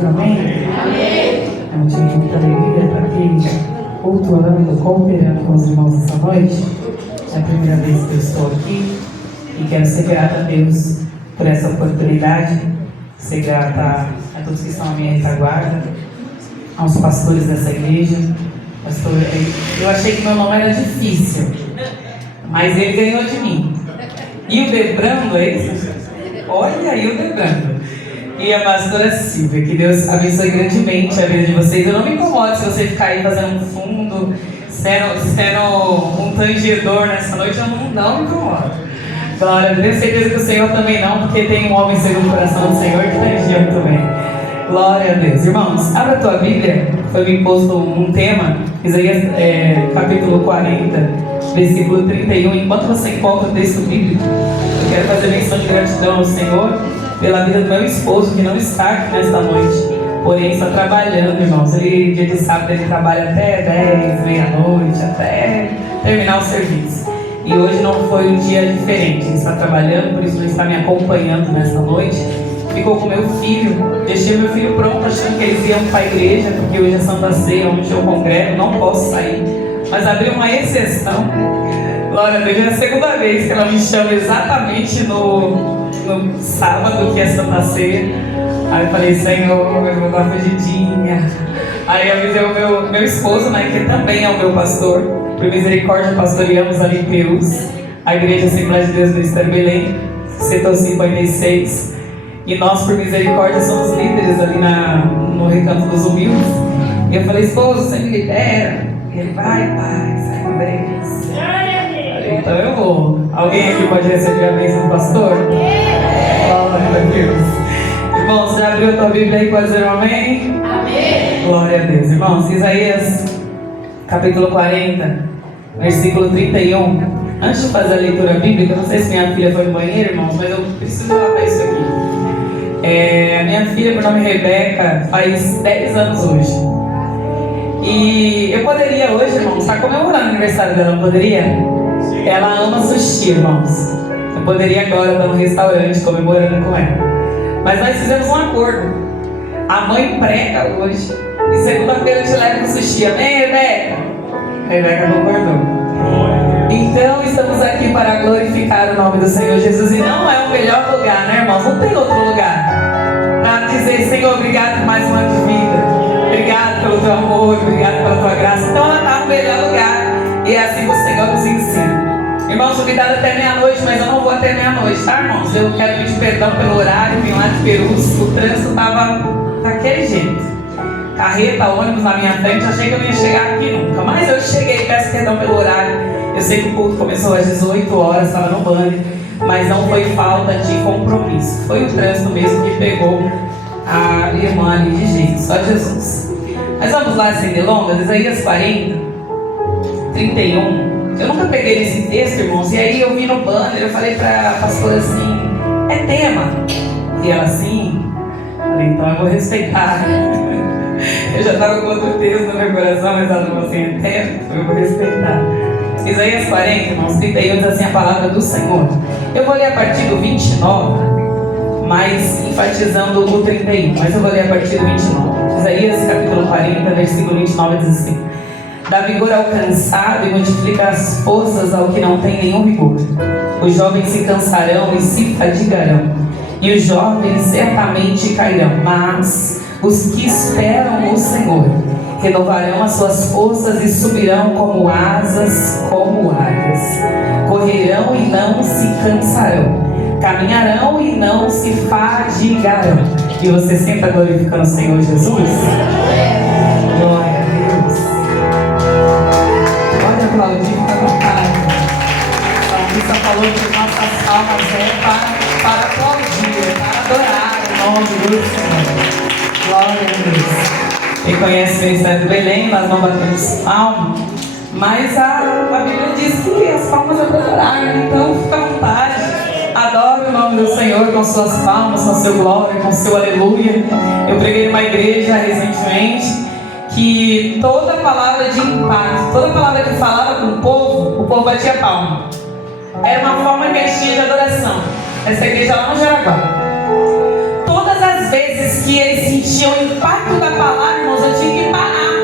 Jesus, amém? Amém. Eu tive muita alegria estar aqui cultuando, cooperando com os irmãos essa noite. É a primeira vez que eu estou aqui e quero ser grata a Deus por essa oportunidade, ser grata a todos que estão à minha retaguarda, aos pastores dessa igreja. Pastor, eu achei que meu nome era difícil, mas ele ganhou de mim. E o Debrando, é isso? Olha aí o Debrando. E a pastora Silvia, que Deus abençoe grandemente a vida de vocês. Eu não me incomodo se você ficar aí fazendo um fundo, sendo um tangedor nessa noite, eu não me incomodo. Glória a Deus, tenho certeza que o Senhor também não, porque tem um homem segundo o coração do Senhor que tangia muito bem. Glória a Deus. Irmãos, abra a tua Bíblia, foi me imposto um tema, Isaías capítulo 40, versículo 31. Enquanto você encontra o texto bíblico, eu quero fazer menção de gratidão ao Senhor pela vida do meu esposo, que não está aqui nesta noite, porém está trabalhando, irmãos. Ele, dia de sábado, ele trabalha até 10, meia-noite, até terminar o serviço. E hoje não foi um dia diferente, ele está trabalhando, por isso ele está me acompanhando nesta noite. Ficou com meu filho, deixei meu filho pronto, achando que eles iam para a igreja, porque hoje é Santa Ceia, onde eu congrego, não posso sair. Mas abri uma exceção. Glória a Deus, já é a segunda vez que ela me chama exatamente no sábado, que é Santa Ceia. Aí eu falei, Senhor, eu vou dar uma fugidinha. Aí eu avisei o meu esposo, né, que também é o meu pastor, por misericórdia pastoreamos ali em Perus, a Igreja Assembleia de Deus do Ministério Belém, setor 56. E nós, por misericórdia, somos líderes ali no Recanto dos Humildes. E eu falei, esposo, você me libera? E ele, vai, sai com Deus. Então eu vou. Alguém aqui pode receber a bênção do pastor? Glória a Deus. Irmãos, já abriu a tua Bíblia aí? Pode dizer um amém? Amém. Glória a Deus. Irmãos, Isaías capítulo 40, versículo 31. Antes de fazer a leitura bíblica, não sei se minha filha foi no banheiro, irmãos, mas eu preciso falar para isso aqui. A minha filha, por nome Rebeca, faz 10 anos hoje. E eu poderia hoje, irmãos, estar comemorando o aniversário dela, não poderia? Ela ama sushi, irmãos. Eu poderia agora estar no restaurante comemorando com ela. Mas nós fizemos um acordo. A mãe prega hoje e segunda-feira eu te levo no sushi. Amém, Rebeca? A Rebeca concordou. Então estamos aqui para glorificar o nome do Senhor Jesus. E não é o melhor lugar, né, irmãos? Não tem outro lugar para dizer, Senhor, obrigado por mais um ano de vida. Obrigado pelo teu amor, obrigado pela tua graça. Então ela está no melhor lugar. E é assim que o Senhor nos ensina. Irmãos, convidado até meia-noite, mas eu não vou até meia-noite, tá, irmãos? Eu quero pedir perdão pelo horário, vim lá de Perus, o trânsito estava daquele jeito. Carreta, ônibus na minha frente, achei que eu não ia chegar aqui nunca. Mas eu cheguei, peço perdão pelo horário. Eu sei que o culto começou às 18 horas, estava no banho, mas não foi falta de compromisso. Foi o trânsito mesmo que pegou a irmã ali de jeito, só Jesus. Mas vamos lá, sem delongas, Isaías 40, 31. Eu nunca peguei esse texto, irmãos, e aí eu vi no banner, eu falei para a pastora assim, é tema? E ela assim, falei, então eu vou respeitar. Eu já estava com outro texto no meu coração, mas ela falou assim, é tema, então eu vou respeitar. Isaías 40, irmãos, 31 diz assim a palavra do Senhor. Eu vou ler a partir do 29, mas enfatizando o 31, mas eu vou ler a partir do 29. Isaías capítulo 40, versículo 29 diz assim: dá vigor ao cansado e multiplica as forças ao que não tem nenhum vigor. Os jovens se cansarão e se fadigarão, e os jovens certamente cairão, mas os que esperam o Senhor renovarão as suas forças e subirão como asas, como águias. Correrão e não se cansarão, caminharão e não se fadigarão. E você sempre está glorificando o Senhor Jesus? Glória a Deus. Pode aplaudir, fica à vontade. A salmista falou que nossas palmas para aplaudir, para adorar o nome do Senhor. Glória a Deus. Quem conhece o Ministério do Belém, nós não batemos palmas, mas a Bíblia diz que as palmas é para adorar, então fica à vontade. Adore o nome do Senhor com suas palmas, com seu glória, com seu aleluia. Eu preguei numa igreja recentemente que toda palavra de impacto, toda palavra que falava com o povo batia palma. Era uma forma que eles tinham de adoração. Essa igreja lá no Jaraguá. Todas as vezes que eles sentiam o impacto da palavra, irmãos, eu tinha que parar,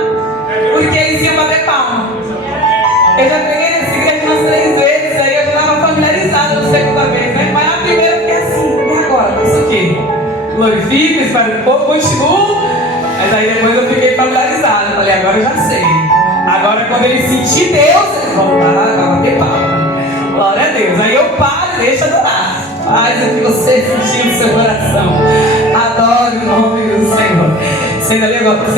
porque eles iam bater palma. Eu já preguei nessa igreja umas 3 vezes, aí eu já estava familiarizada na segunda vez, né? Mas na primeira eu fiquei assim, e agora? Isso o quê? Glorifico, espero um pouco, continuo. Mas aí depois eu fiquei familiarizada. Falei, agora eu já sei. Agora quando eles sentirem Deus, eles vão bater palma. Glória a Deus. Aí eu paro e deixo adorar. Faz o que você sentir no seu coração. Adore o nome do Senhor. Sem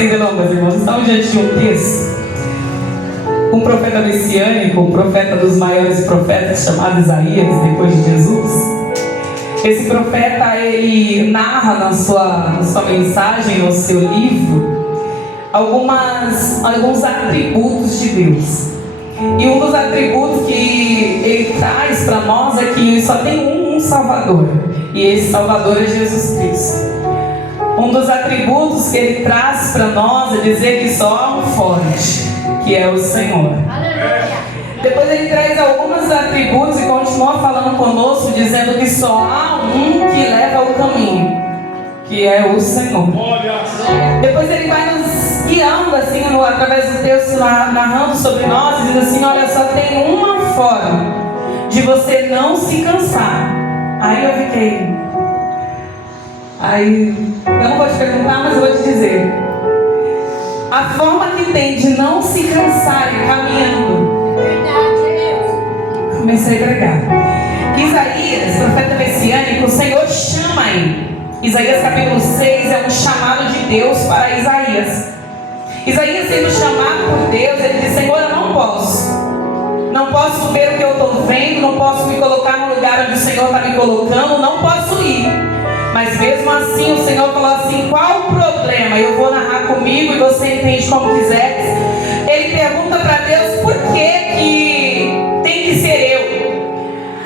delongas, irmãos, estamos diante de um texto. Um profeta messiânico, um profeta dos maiores profetas, chamado Isaías, depois de Jesus. Esse profeta, ele narra na sua mensagem, no seu livro, alguns atributos de Deus. E um dos atributos que ele traz para nós é que só tem um Salvador, e esse Salvador é Jesus Cristo. Um dos atributos que ele traz para nós é dizer que só há um forte, que é o Senhor. Depois ele traz alguns atributos e continua falando conosco, dizendo que só há um que leva ao caminho, que é o Senhor. Depois ele vai nos guiando assim, através do texto, narrando sobre nós, e diz assim, olha, só tem uma forma de você não se cansar. Aí eu fiquei... Aí, eu não vou te perguntar, mas eu vou te dizer. A forma que tem de não se cansar e caminhando. Comecei a pregar. Isaías, profeta messiânico, o Senhor chama ele. Isaías capítulo 6 é um chamado de Deus para Isaías. Isaías sendo chamado por Deus, ele diz, Senhor, eu não posso. Não posso ver o que eu estou vendo, não posso me colocar no lugar onde o Senhor está me colocando, não posso ir. Mas mesmo assim o Senhor falou assim, qual o problema? Eu vou narrar comigo e você entende como quiser. Ele pergunta para Deus, por que tem que ser eu?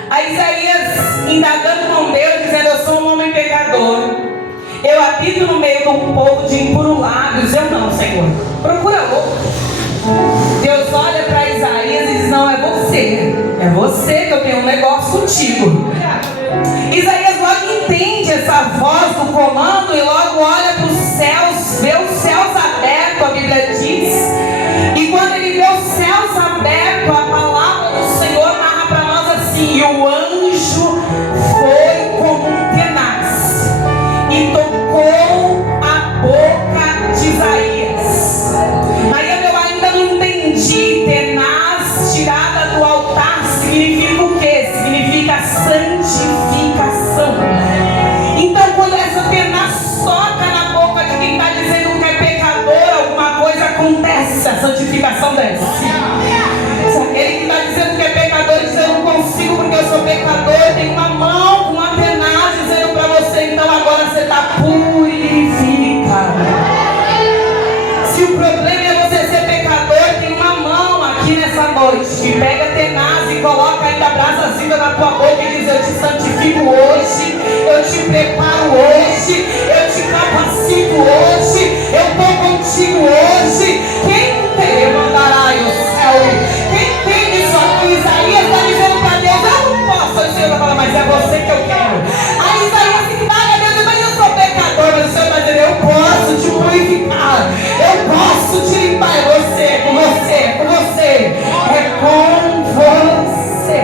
A Isaías indagando com Deus, dizendo, eu sou um homem pecador. Eu habito no meio de um povo de impuros lábios. Eu não, Senhor. Procura outro. Deus olha para Isaías e diz, não, é você. É você que eu tenho um negócio contigo. Isaías logo entende essa voz do comando e logo olha para os céus, vê os céus abertos, a Bíblia diz. E quando ele vê os céus abertos, a palavra do Senhor narra para nós assim, e o anjo foi como um tenaz e tocou a boca de Isaías. Aí eu ainda não entendi, tenaz tirada do altar significa o quê? Significa santificação. Então quando essa tenaz toca na boca de quem está dizendo que é pecador, alguma coisa acontece, a santificação desce. Aquele que está dizendo que é pecador, diz, eu não consigo porque eu sou pecador, tem uma mão com uma tenaz dizendo para você, então agora você está purificado. Se o problema é você ser pecador, tem uma mão aqui nessa noite que pega a tenaz e coloca ainda a brasa viva na tua boca e diz, eu te santifico hoje, eu te preparo hoje, eu te capacito hoje, eu estou contigo hoje. Quem tem, mandará o céu. Quem tem isso aqui? Isaías está dizendo para Deus, eu não posso. O Senhor vai falar, mas é você que eu quero. Aí Isaías se vai, Deus, mas eu sou pecador, mas o Senhor vai dizer, eu posso te purificar, eu posso te limpar. É você, com você, com você, é com você.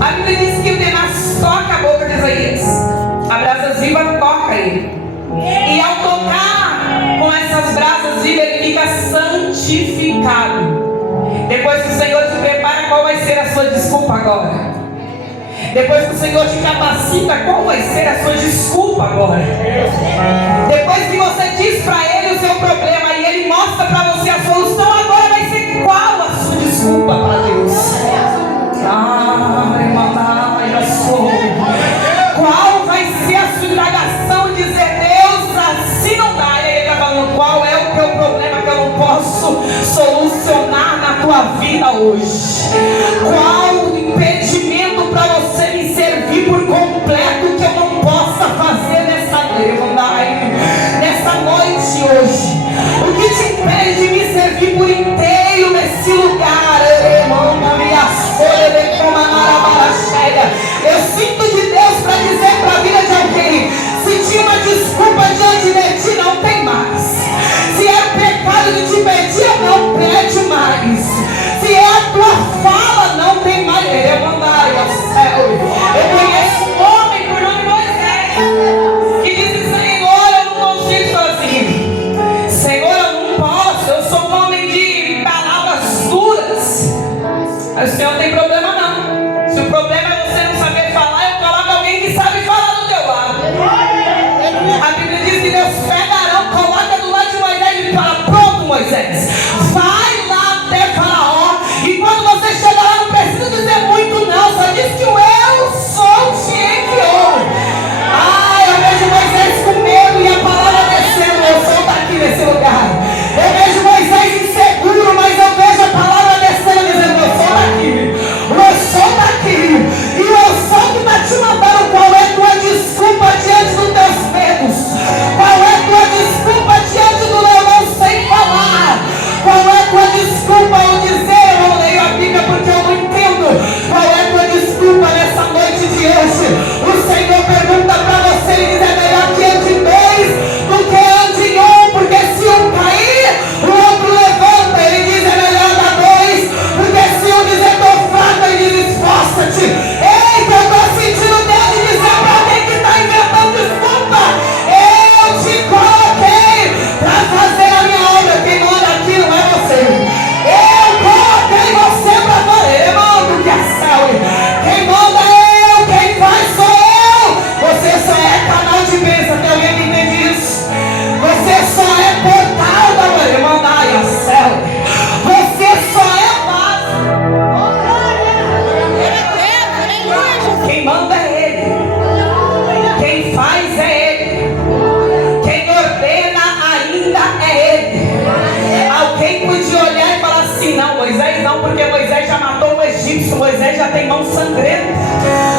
A Bíblia diz que o tenaz toca a boca de Isaías, a brasa viva toca ele, e ao tocar com essas brasas vivas ele fica santificado. Depois que o Senhor te prepara, qual vai ser a sua desculpa agora? Depois que o Senhor te capacita, qual vai ser a sua desculpa agora? Depois que você diz para Ele o seu problema e Ele mostra para você a solução, agora vai ser qual a sua desculpa para Deus? Qual vai ser a sua indagação? Dizer, Deus, assim não dá. E Ele está falando, qual é o teu problema que eu não posso solucionar na tua vida hoje? Qual o impedimento para você me servir por completo que eu não possa fazer nessa noite hoje? O que te impede de me servir por inteiro nesse lugar, irmão? Mas o Senhor não tem problema não. Se o problema é você não saber falar, eu coloco alguém que sabe falar do teu lado. A Bíblia diz que Deus pega Arão, coloca do lado de Moisés e fala: pronto, Moisés, vai lá até Faraó. E quando você chegar lá, não precisa dizer muito não, só diz que o eu sou te enviou. Eu vejo Moisés com medo e a palavra descendo. Eu sou daqui nesse lugar. Eu vejo Moisés inseguro, mas eu vejo a palavra descendo dizendo: eu sou daqui. Eu sou daqui. E eu sou que está te mandando. Qual é a tua desculpa diante dos teus medos? Qual é a tua desculpa diante do eu não sei falar? Qual é a tua desculpa ao dizer eu não leio a Bíblia porque eu não entendo? Qual é a tua desculpa nessa noite de hoje? O Senhor pergunta para você e diz: é melhor que ande em dois do que ande em um, porque se um cair, o outro levanta. Ele diz: é melhor dar dois, porque se um dizer tô fraco, ele diz: esforça-te. Ei, que eu estou sentindo dele dizer para alguém que está inventando desculpa: eu te coloquei para fazer a minha obra. Quem manda aqui não é você. Eu coloquei você para fazer. Eu mando que a céu. Quem manda é eu, quem faz sou eu. Você só é canal de bênção. Tem alguém que entende isso? Você só é portal da mulher. Mandar e a céu. Você só é base. Quem manda é ele. Quem faz é ele. Quem ordena ainda é ele. Alguém podia olhar e falar assim: não, Moisés não, porque Moisés já matou o egípcio, Moisés já tem mão sangrenta.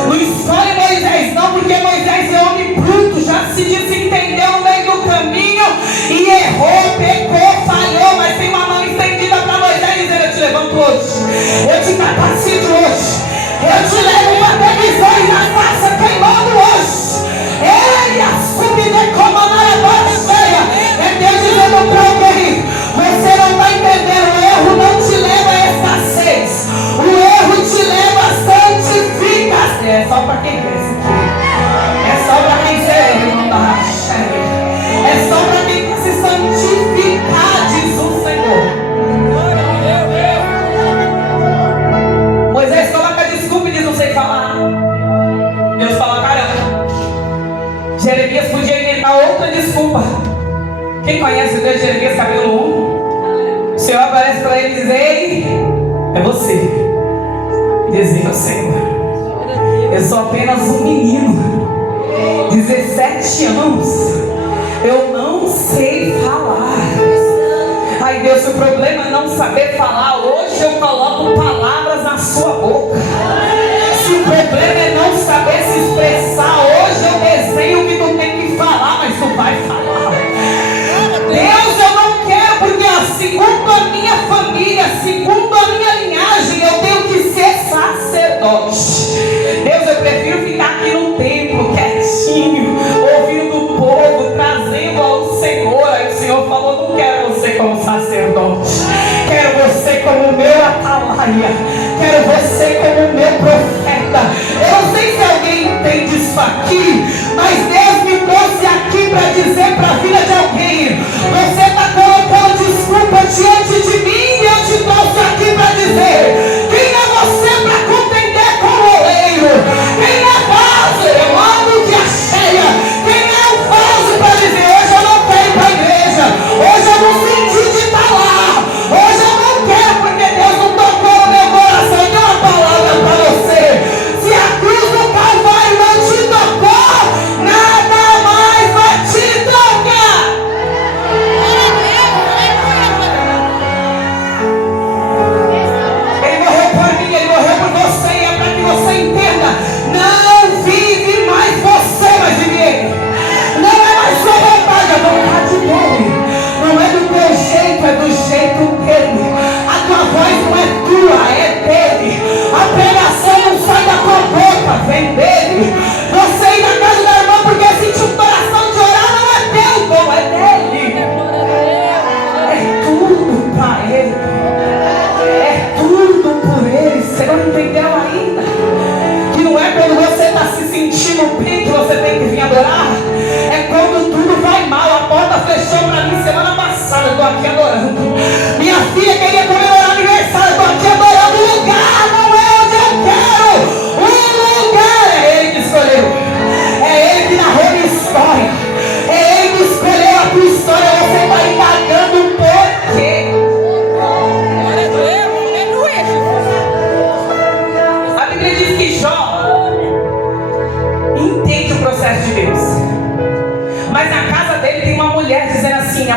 Não escolhe Moisés não, porque Moisés é homem bruto, já se desentendeu no meio do caminho e errou, pecou, falhou, mas tem uma mão estendida para Moisés dizendo: eu te levanto hoje, eu te capacito hoje, eu te levo para ter visões na face queimando hoje. Ele assume de comandar a voz cheia. É Deus dizendo para alguém: você não está entendendo, o erro não te leva a escassez, o erro te leva a santificação. É só para quem cresce aqui, é só para quem se irmão da cheia, é só para quem quer se santificar, diz o Senhor. Moisés coloca desculpa e diz: não sei falar. Deus fala: caramba. Jeremias podia inventar outra desculpa. Quem conhece o Deus de Jeremias capítulo 1? O Senhor aparece para ele e diz: ei, é você. Dizia o Senhor: eu sou apenas um menino, 17 anos, eu não sei falar. Ai Deus, se o problema é não saber falar, hoje eu coloco palavras na sua boca. Se o problema é não saber se expressar, hoje eu desenho o que tu tem que falar, mas tu vai falar. Deus, eu não quero, porque segundo a minha família, segundo a minha linhagem, eu tenho que ser sacerdote. Deus, eu prefiro ficar aqui no templo, quietinho, ouvindo o povo, trazendo ao Senhor. Aí o Senhor falou: não quero você como sacerdote, quero você como meu atalaia,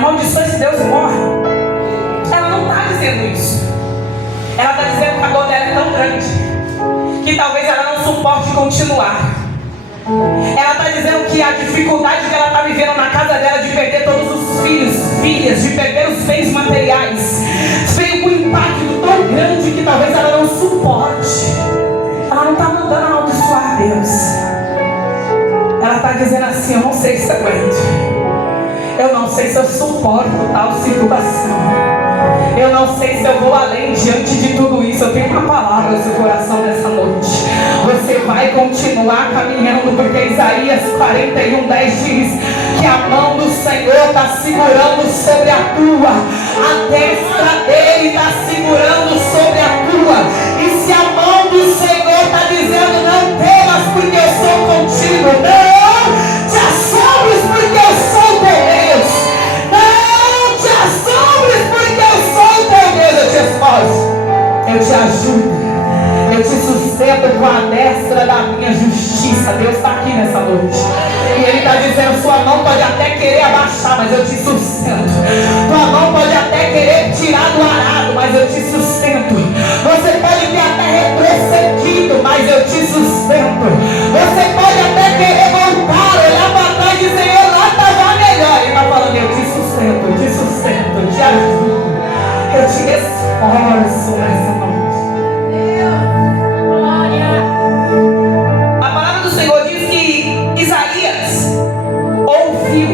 amaldiçoe esse Deus e morre. Ela não está dizendo isso. Ela está dizendo que a dor dela é tão grande que talvez ela não suporte continuar. Ela está dizendo que a dificuldade que ela está vivendo na casa dela de perder todos os filhos, filhas, de perder os bens materiais, veio com um impacto tão grande que talvez ela não suporte. Ela não está mandando amaldiçoar Deus. Ela está dizendo assim: eu não sei se aguento. Eu não sei se eu suporto tal situação. Eu não sei se eu vou além diante de tudo isso. Eu tenho uma palavra no seu coração nessa noite. Você vai continuar caminhando, porque Isaías 41:10 diz que a mão do Senhor está segurando sobre a tua, a destra dele está segurando sobre a tua. E se a mão do Senhor está dizendo: não temas, porque eu sou contigo, não te assombres, porque eu sou teu Deus, não te assombres, porque eu sou teu Deus. Eu te esforço, eu te ajudo, eu te sustento com a destra da minha justiça. Deus está aqui nessa noite. E Ele está dizendo: sua mão pode até querer abaixar, mas eu te sustento. Tua mão pode até querer tirar do arado, mas eu te sustento. Você pode ter até retrocedido, mas eu te sustento. Você pode até querer voltar, olhar para trás e dizer: eu lá estava melhor. Ele está falando: eu te sustento, eu te sustento, eu te ajudo, eu te esforço nessa noite. A palavra do Senhor diz que Isaías ouviu.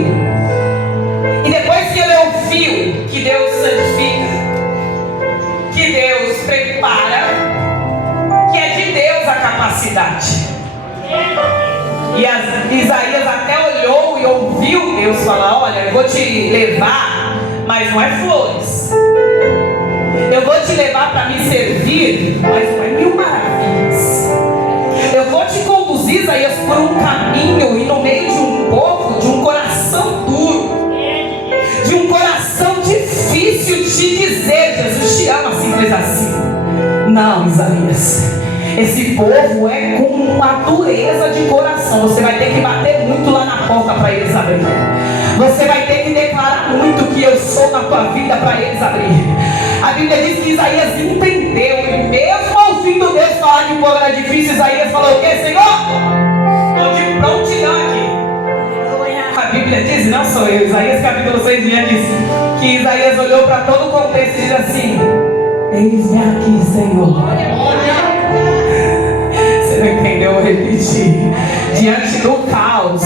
E depois que ele ouviu que Deus santifica, que Deus prepara, que é de Deus a capacidade. E Isaías até olhou e ouviu Deus falar: olha, eu vou te levar, mas não é flores. Eu vou te levar para me servir, mas não é mil maravilhas. Eu vou te conduzir, Isaías, por um caminho e no meio de um povo, de um coração duro, de um coração difícil de dizer: Jesus te ama, simples assim. Não, Isaías, esse povo é com uma dureza de coração. Você vai ter que bater muito lá na porta para eles abrir. Você vai ter que declarar muito que eu sou na tua vida para eles abrir. A Bíblia diz que Isaías entendeu, e mesmo ouvindo Deus falar que o povo era difícil, Isaías falou: o que, Senhor? Estou de prontidão aqui. A Bíblia diz, não sou eu, Isaías capítulo 6 diz que Isaías olhou para todo o contexto e diz assim: eis-me aqui, Senhor. Você não entendeu? Eu repeti. Diante do caos,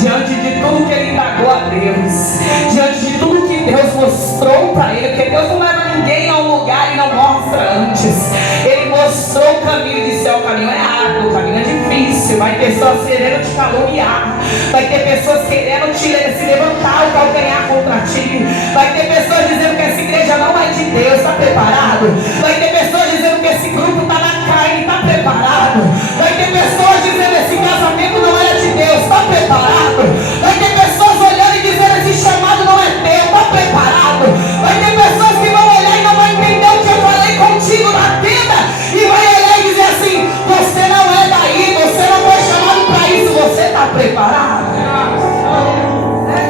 diante de tudo que ele indagou a Deus, diante de tudo que Deus mostrou para ele, porque Deus não leva ninguém a um lugar e não mostra antes. Ele mostrou o caminho e disse: o caminho é árduo, o caminho é difícil, vai ter pessoas querendo te caluniar, vai ter pessoas querendo se levantar o calcanhar contra ti, vai ter pessoas dizendo que essa igreja não é de Deus. Está preparado? Vai ter pessoas dizendo que esse grupo está na carne. Está preparado? Vai ter pessoas dizendo: esse casamento não é de Deus. Está preparado? Vai ter pessoas olhando e dizendo: esse chamado não é teu. Está preparado? Vai ter pessoas que vão olhar e não vão entender o que eu falei contigo na tenda, e vai olhar e dizer assim: você não é daí, você não foi chamado para isso. Você está preparado?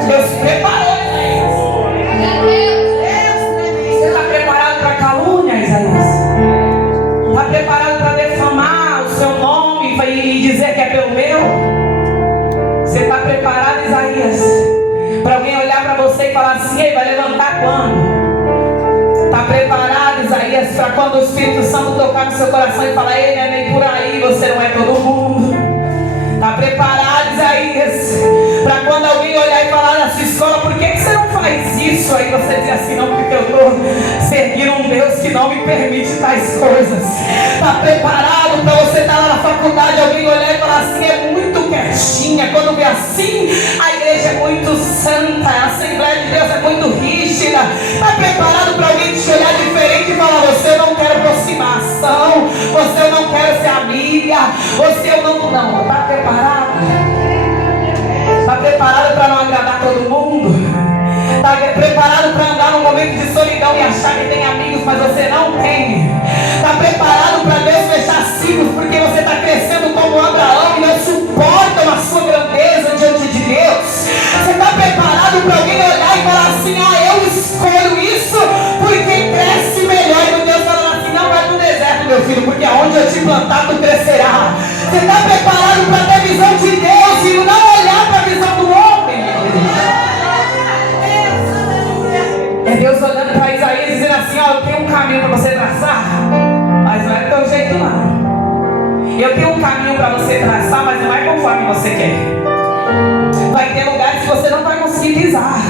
Deus preparou. Você está preparado para calúnia, Isaías? Está preparado para defamar o seu nome e dizer que é pelo meu? Você está preparado, Isaías, para alguém olhar para você e falar assim: ei, vai levantar quando? Está preparado, Isaías, para quando o Espírito Santo tocar no seu coração e falar: ei, não é nem por aí, você não é todo mundo. Está preparado, Isaías, para quando alguém olhar e falar na sua escola: por que você não faz isso? Aí você diz assim: não, porque eu estou servindo um Deus que não me permite tais coisas. Está preparado para você estar lá na faculdade, alguém olhar e falar assim: é muito quietinha. Quando vê assim, a igreja é muito santa, a Assembleia de Deus é muito rígida. Está preparado para alguém te olhar diferente e falar: você eu não quer aproximação, você eu não quero ser amiga, você eu não. Está preparado? Está preparado para não agradar todo mundo? Está preparado para andar num momento de solidão e achar que tem amigos, mas você não tem? Está preparado para Deus fechar ciclos, porque você está crescendo como Abraão e não suportam a sua grandeza diante de Deus? Você está preparado para alguém olhar e falar assim: eu te plantar, tu crescerá. Você está preparado para ter visão de Deus e não olhar para a visão do homem. É Deus olhando para Isaías dizendo assim: ó, eu tenho um caminho para você traçar, mas não é do teu jeito não. Eu tenho um caminho para você traçar, mas não é conforme você quer. Vai ter lugares que você não vai conseguir pisar.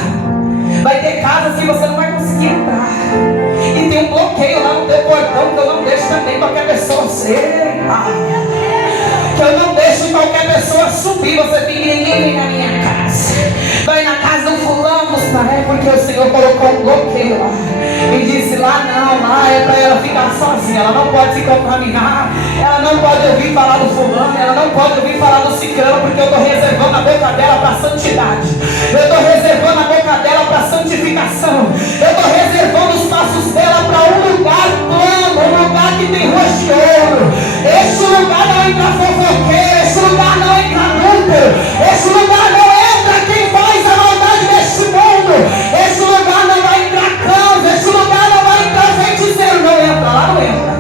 Vai ter casas que você não vai conseguir entrar. E tem um bloqueio lá no teu portão que eu não deixo também qualquer pessoa ser. Que eu não deixo qualquer pessoa subir. Você fica, ninguém vem na minha casa. Vai na casa do fulano, é porque o Senhor colocou um bloqueio lá. E disse, lá não, lá é para ela ficar sozinha. Ela não pode se contaminar. Ela não pode ouvir falar do fulano. Ela não pode ouvir falar do ciclano. Porque eu estou reservando a boca dela para santidade. Eu estou reservando a boca dela para santificação. Eu estou reservando os passos dela para um lugar plano. Um lugar que tem ruas de ouro. Este lugar não entra fofoqueiro. Este lugar não entra adúltero. Este lugar não entra quem faz a maldade deste mundo. Este lugar não vai entrar cães. Este lugar não vai entrar feiticeiro. Não entra, lá não entra.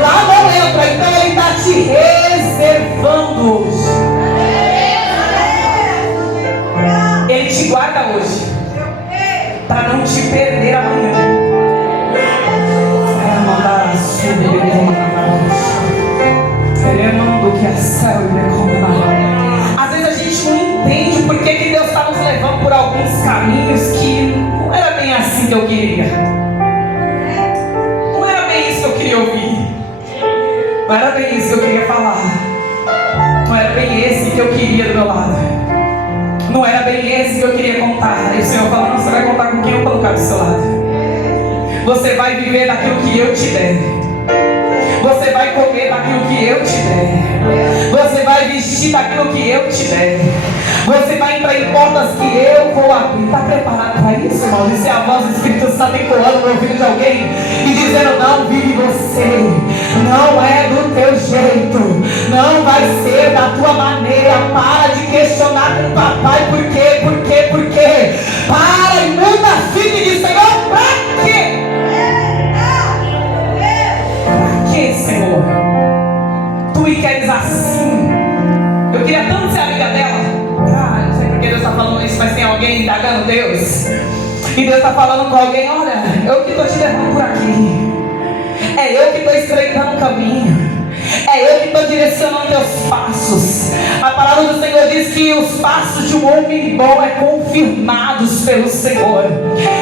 Lá não entra. Então ele está te reservando hoje. Ele te guarda hoje para não te perder amanhã. Às vezes a gente não entende por que Deus está nos levando por alguns caminhos que não era bem assim que eu queria. Não era bem isso que eu queria ouvir. Não era bem isso que eu queria falar. Não era bem esse que eu queria do meu lado. Não era bem esse que eu queria contar. Aí o Senhor falou, você vai contar com quem eu colocar do seu lado. Você vai viver daquilo que eu te der. Você vai comer daquilo que eu te der. Você vai vestir daquilo que eu te der. Você vai entrar em portas que eu vou abrir. Está preparado para isso, irmão? Isso é a voz do Espírito Santo ecoando no ouvido de alguém e dizendo, não vive você. Não é do teu jeito. Não vai ser da tua maneira. Para de questionar com o papai. Por quê? Por quê? Por quê? Para e muda a fita e diz, Senhor, para quê? Senhor, tu me queres assim. Eu queria tanto ser amiga dela. Não sei porque Deus está falando isso, mas tem alguém indagando Deus. E Deus está falando com alguém, olha, eu que estou te levando por aqui. É eu que estou estreitando o caminho. É eu que estou direcionando teus passos. A palavra do Senhor diz que os passos de um homem bom é confirmados pelo Senhor.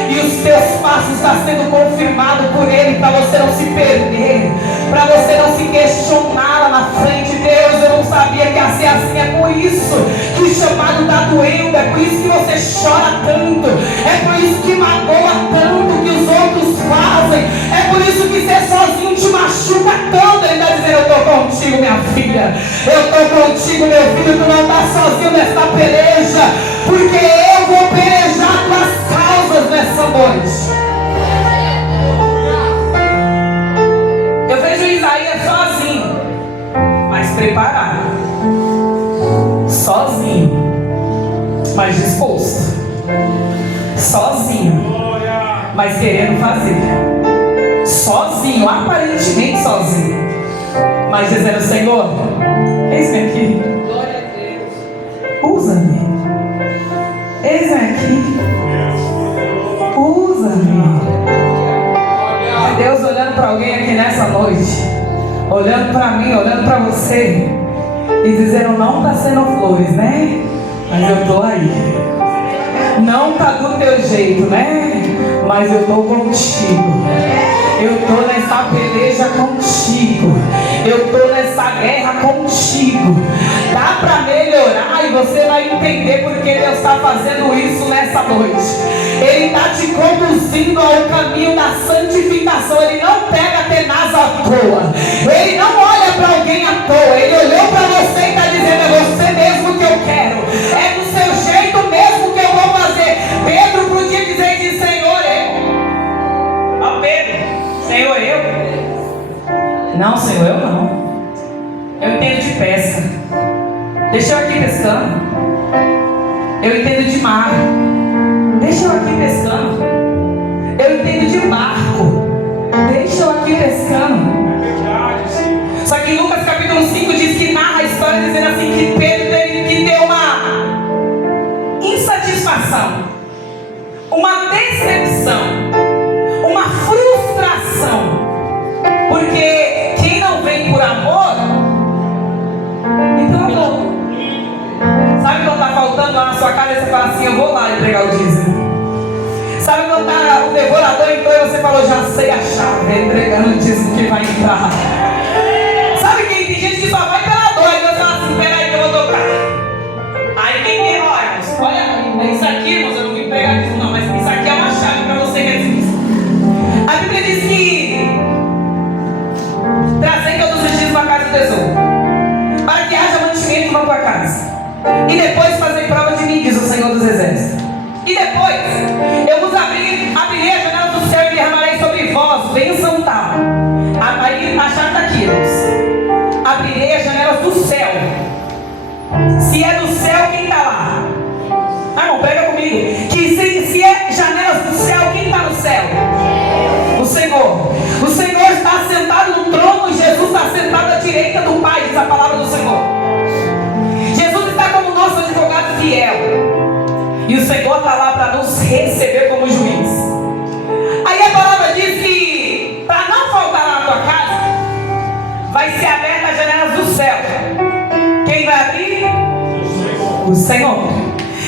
E os teus passos estão sendo confirmados por Ele, para você não se perder, para você não se questionar lá na frente. Deus, eu não sabia que ia ser assim. É por isso que o chamado está doendo. É por isso que você chora tanto. É por isso que magoa tanto que os outros fazem. É por isso que ser sozinho te machuca tanto. Ele está dizendo, eu estou contigo, minha filha. Eu estou contigo, meu filho. Tu não está sozinho nessa peleja, porque eu vou pelejar tuas causas nessa noite. Eu vejo Isaías sozinho, mas preparado. Sozinho, mas disposto. Sozinho, mas querendo fazer. Sozinho, aparentemente sozinho, mas dizendo, Senhor, eis-me aqui. Usa-me. Eis-me aqui. Usa-me. É Deus olhando para alguém aqui nessa noite, olhando para mim, olhando para você e dizendo, não está sendo flores, né? Mas eu estou aí. Não está do teu jeito, né? Mas eu estou contigo. Eu estou nessa peleja contigo. Eu estou nessa guerra contigo. Dá para melhorar e você vai entender porque Deus está fazendo isso nessa noite. Ele está te conduzindo ao caminho da santificação. Ele não pega tenaz à toa. Ele não olha para alguém à toa. Ele olhou para você e está dizendo, é você mesmo que eu quero. É do seu jeito mesmo que eu vou fazer. Pedro podia dizer, Senhor, eu. Ó Pedro, Senhor, eu. Não, Senhor, eu não. Eu entendo de pesca. Deixa eu aqui pescando. Eu entendo de mar. Deixa eu aqui pescando. Eu entendo de barco. Deixa eu aqui pescando. Só que que em Lucas capítulo 5 diz que narra a história dizendo assim que Pedro teve que ter uma insatisfação, uma decepção, uma frustração, porque quem não vem por amor, então amor. Sabe quando está faltando lá na sua casa e você fala assim, eu vou lá entregar o dízimo? Sabe quando tá, o devorador entrou e você falou, já sei a chave, entregando o dízimo que vai entrar? Sabe que tem gente que só vai pela dor, e você fala assim, peraí que eu vou tocar. Aí quem tem, olha, isso aqui, irmãos, eu não vim pegar dízimo não, mas isso aqui é uma chave para você que é dízimo. A Bíblia diz que trazei todos os dias para a casa do tesouro, para que haja mantimento na tua casa. E depois fazer prova de mim, diz o Senhor dos Exércitos. E depois eu vos abrirei a janela do céu e derramarei sobre vós bênção tal. Aí a chave está aqui, irmãos. Abrirei as janelas do céu. Se é do céu, quem está lá? Ah, irmão, pega comigo. Que se é janelas do céu, quem está no céu? O Senhor. O Senhor está sentado no trono. Jesus está sentado à direita do Pai, diz a palavra do Senhor. Jesus está como nosso advogado fiel. E o Senhor está lá para nos receber como juiz. Aí a palavra diz que para não faltar lá na tua casa, vai ser aberta as janelas do céu. Quem vai abrir? O Senhor.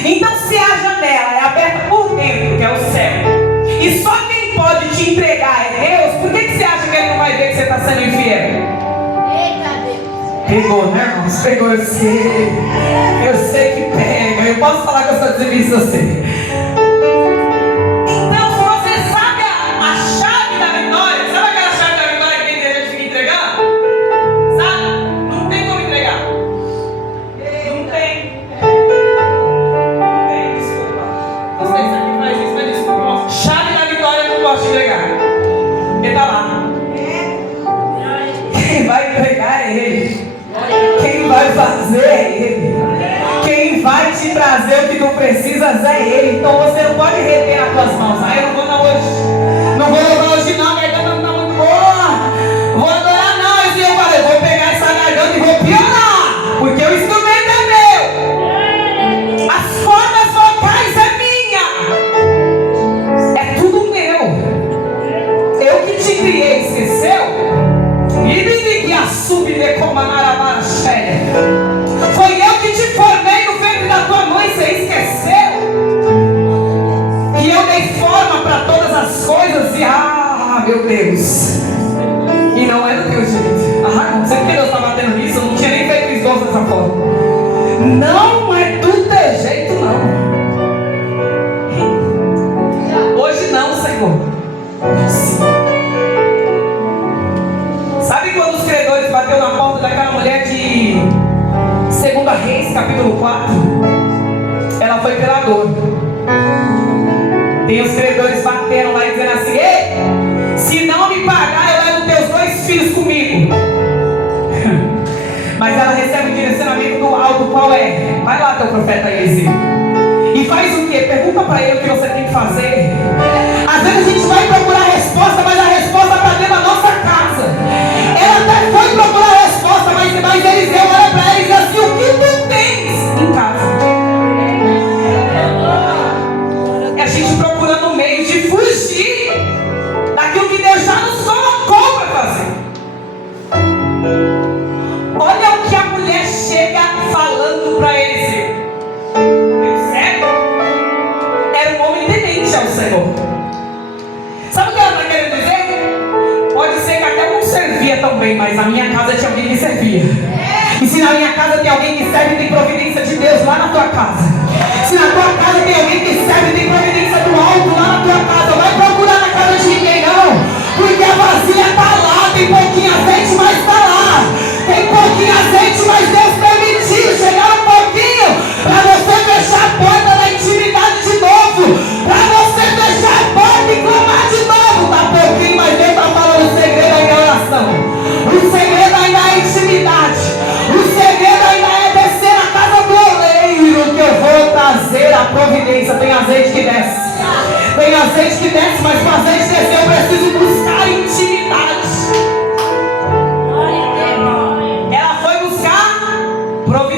Então se a janela é aberta por dentro, que é o céu, e só quem pode te entregar é Deus, por que você acha que Ele não vai ver que você está sendo infiel? Pegou, né, irmãos? Pegou, eu sei que pega. Eu posso falar que eu sou dizimista, eu sei. Então, se você sabe a chave da vitória, sabe aquela chave da vitória que tem gente fica entregando? Sabe? Não tem como entregar. Não tem. Não tem, desculpa. Não sei se aqui faz isso, mas desculpa, irmãos. Chave da vitória eu não posso entregar. Porque está lá. Quem vai entregar é Ele. Quem vai fazer é Ele. Quem vai te trazer o que tu precisas é Ele. Então você não pode reter nas tuas mãos. Ah, eu não vou não hoje. Não vou louvar hoje não, a garganta não está muito boa. Vou adorar não. E eu falei, vou pegar essa garganta e vou piorar. Porque o instrumento é meu. As cordas vocais é minha. É tudo meu. Eu que te criei, esqueceu? Foi eu que te formei no ventre da tua mãe, você esqueceu? Que eu dei forma para todas as coisas e meu Deus, e não é do teu jeito. Não sei porque Deus está batendo nisso, eu não tinha nem feito isso dessa forma. Não é do teu jeito não. Hoje não, Senhor. Sim. Sabe quando os credores bateu na porta daquela mulher de 2 Reis, capítulo 4? Ela foi pela dor. Tem os credores batendo lá e dizendo assim, ei, se não me pagar, eu levo teus 2 filhos comigo. Mas ela recebe o direcionamento do alto, qual é? Vai lá, teu profeta Eliseu. E faz o quê? Pergunta para ele o que você tem que fazer. Às vezes a gente vai procurar a resposta, mas a resposta está dentro da nossa casa. Ela até foi procurar a resposta, mas Eliseu olha para ela e diz assim, o que tu tens em casa? É a gente procurando meios de fugir daquilo que Deus já nos colocou para fazer. Olha o que a mulher chega falando para Eliseu. Era um homem temente ao Senhor. Sabe o que ela está querendo dizer? Pode ser que até não servia tão bem, mas na minha casa tinha alguém que servia. E se na minha casa tem alguém que serve, tem providência de Deus lá na tua casa. Se na tua casa tem alguém que serve, tem providência do alto lá na tua casa. Vai procurar na casa de ninguém não, porque a vasilha está lá, tem pouquinho azeite, mas está lá. Tem pouquinho azeite, mas Deus permitiu chegar um pouquinho para você fechar a porta da intimidade de novo, para você fechar a porta e clamar de novo. Está pouquinho, mas Deus está falando, o segredo ainda é a oração, o segredo ainda é a intimidade, o segredo ainda é descer na casa do oleiro, que eu vou trazer a providência. Tem azeite que desce, tem azeite que desce, mas para o azeite descer eu preciso buscar intimidade.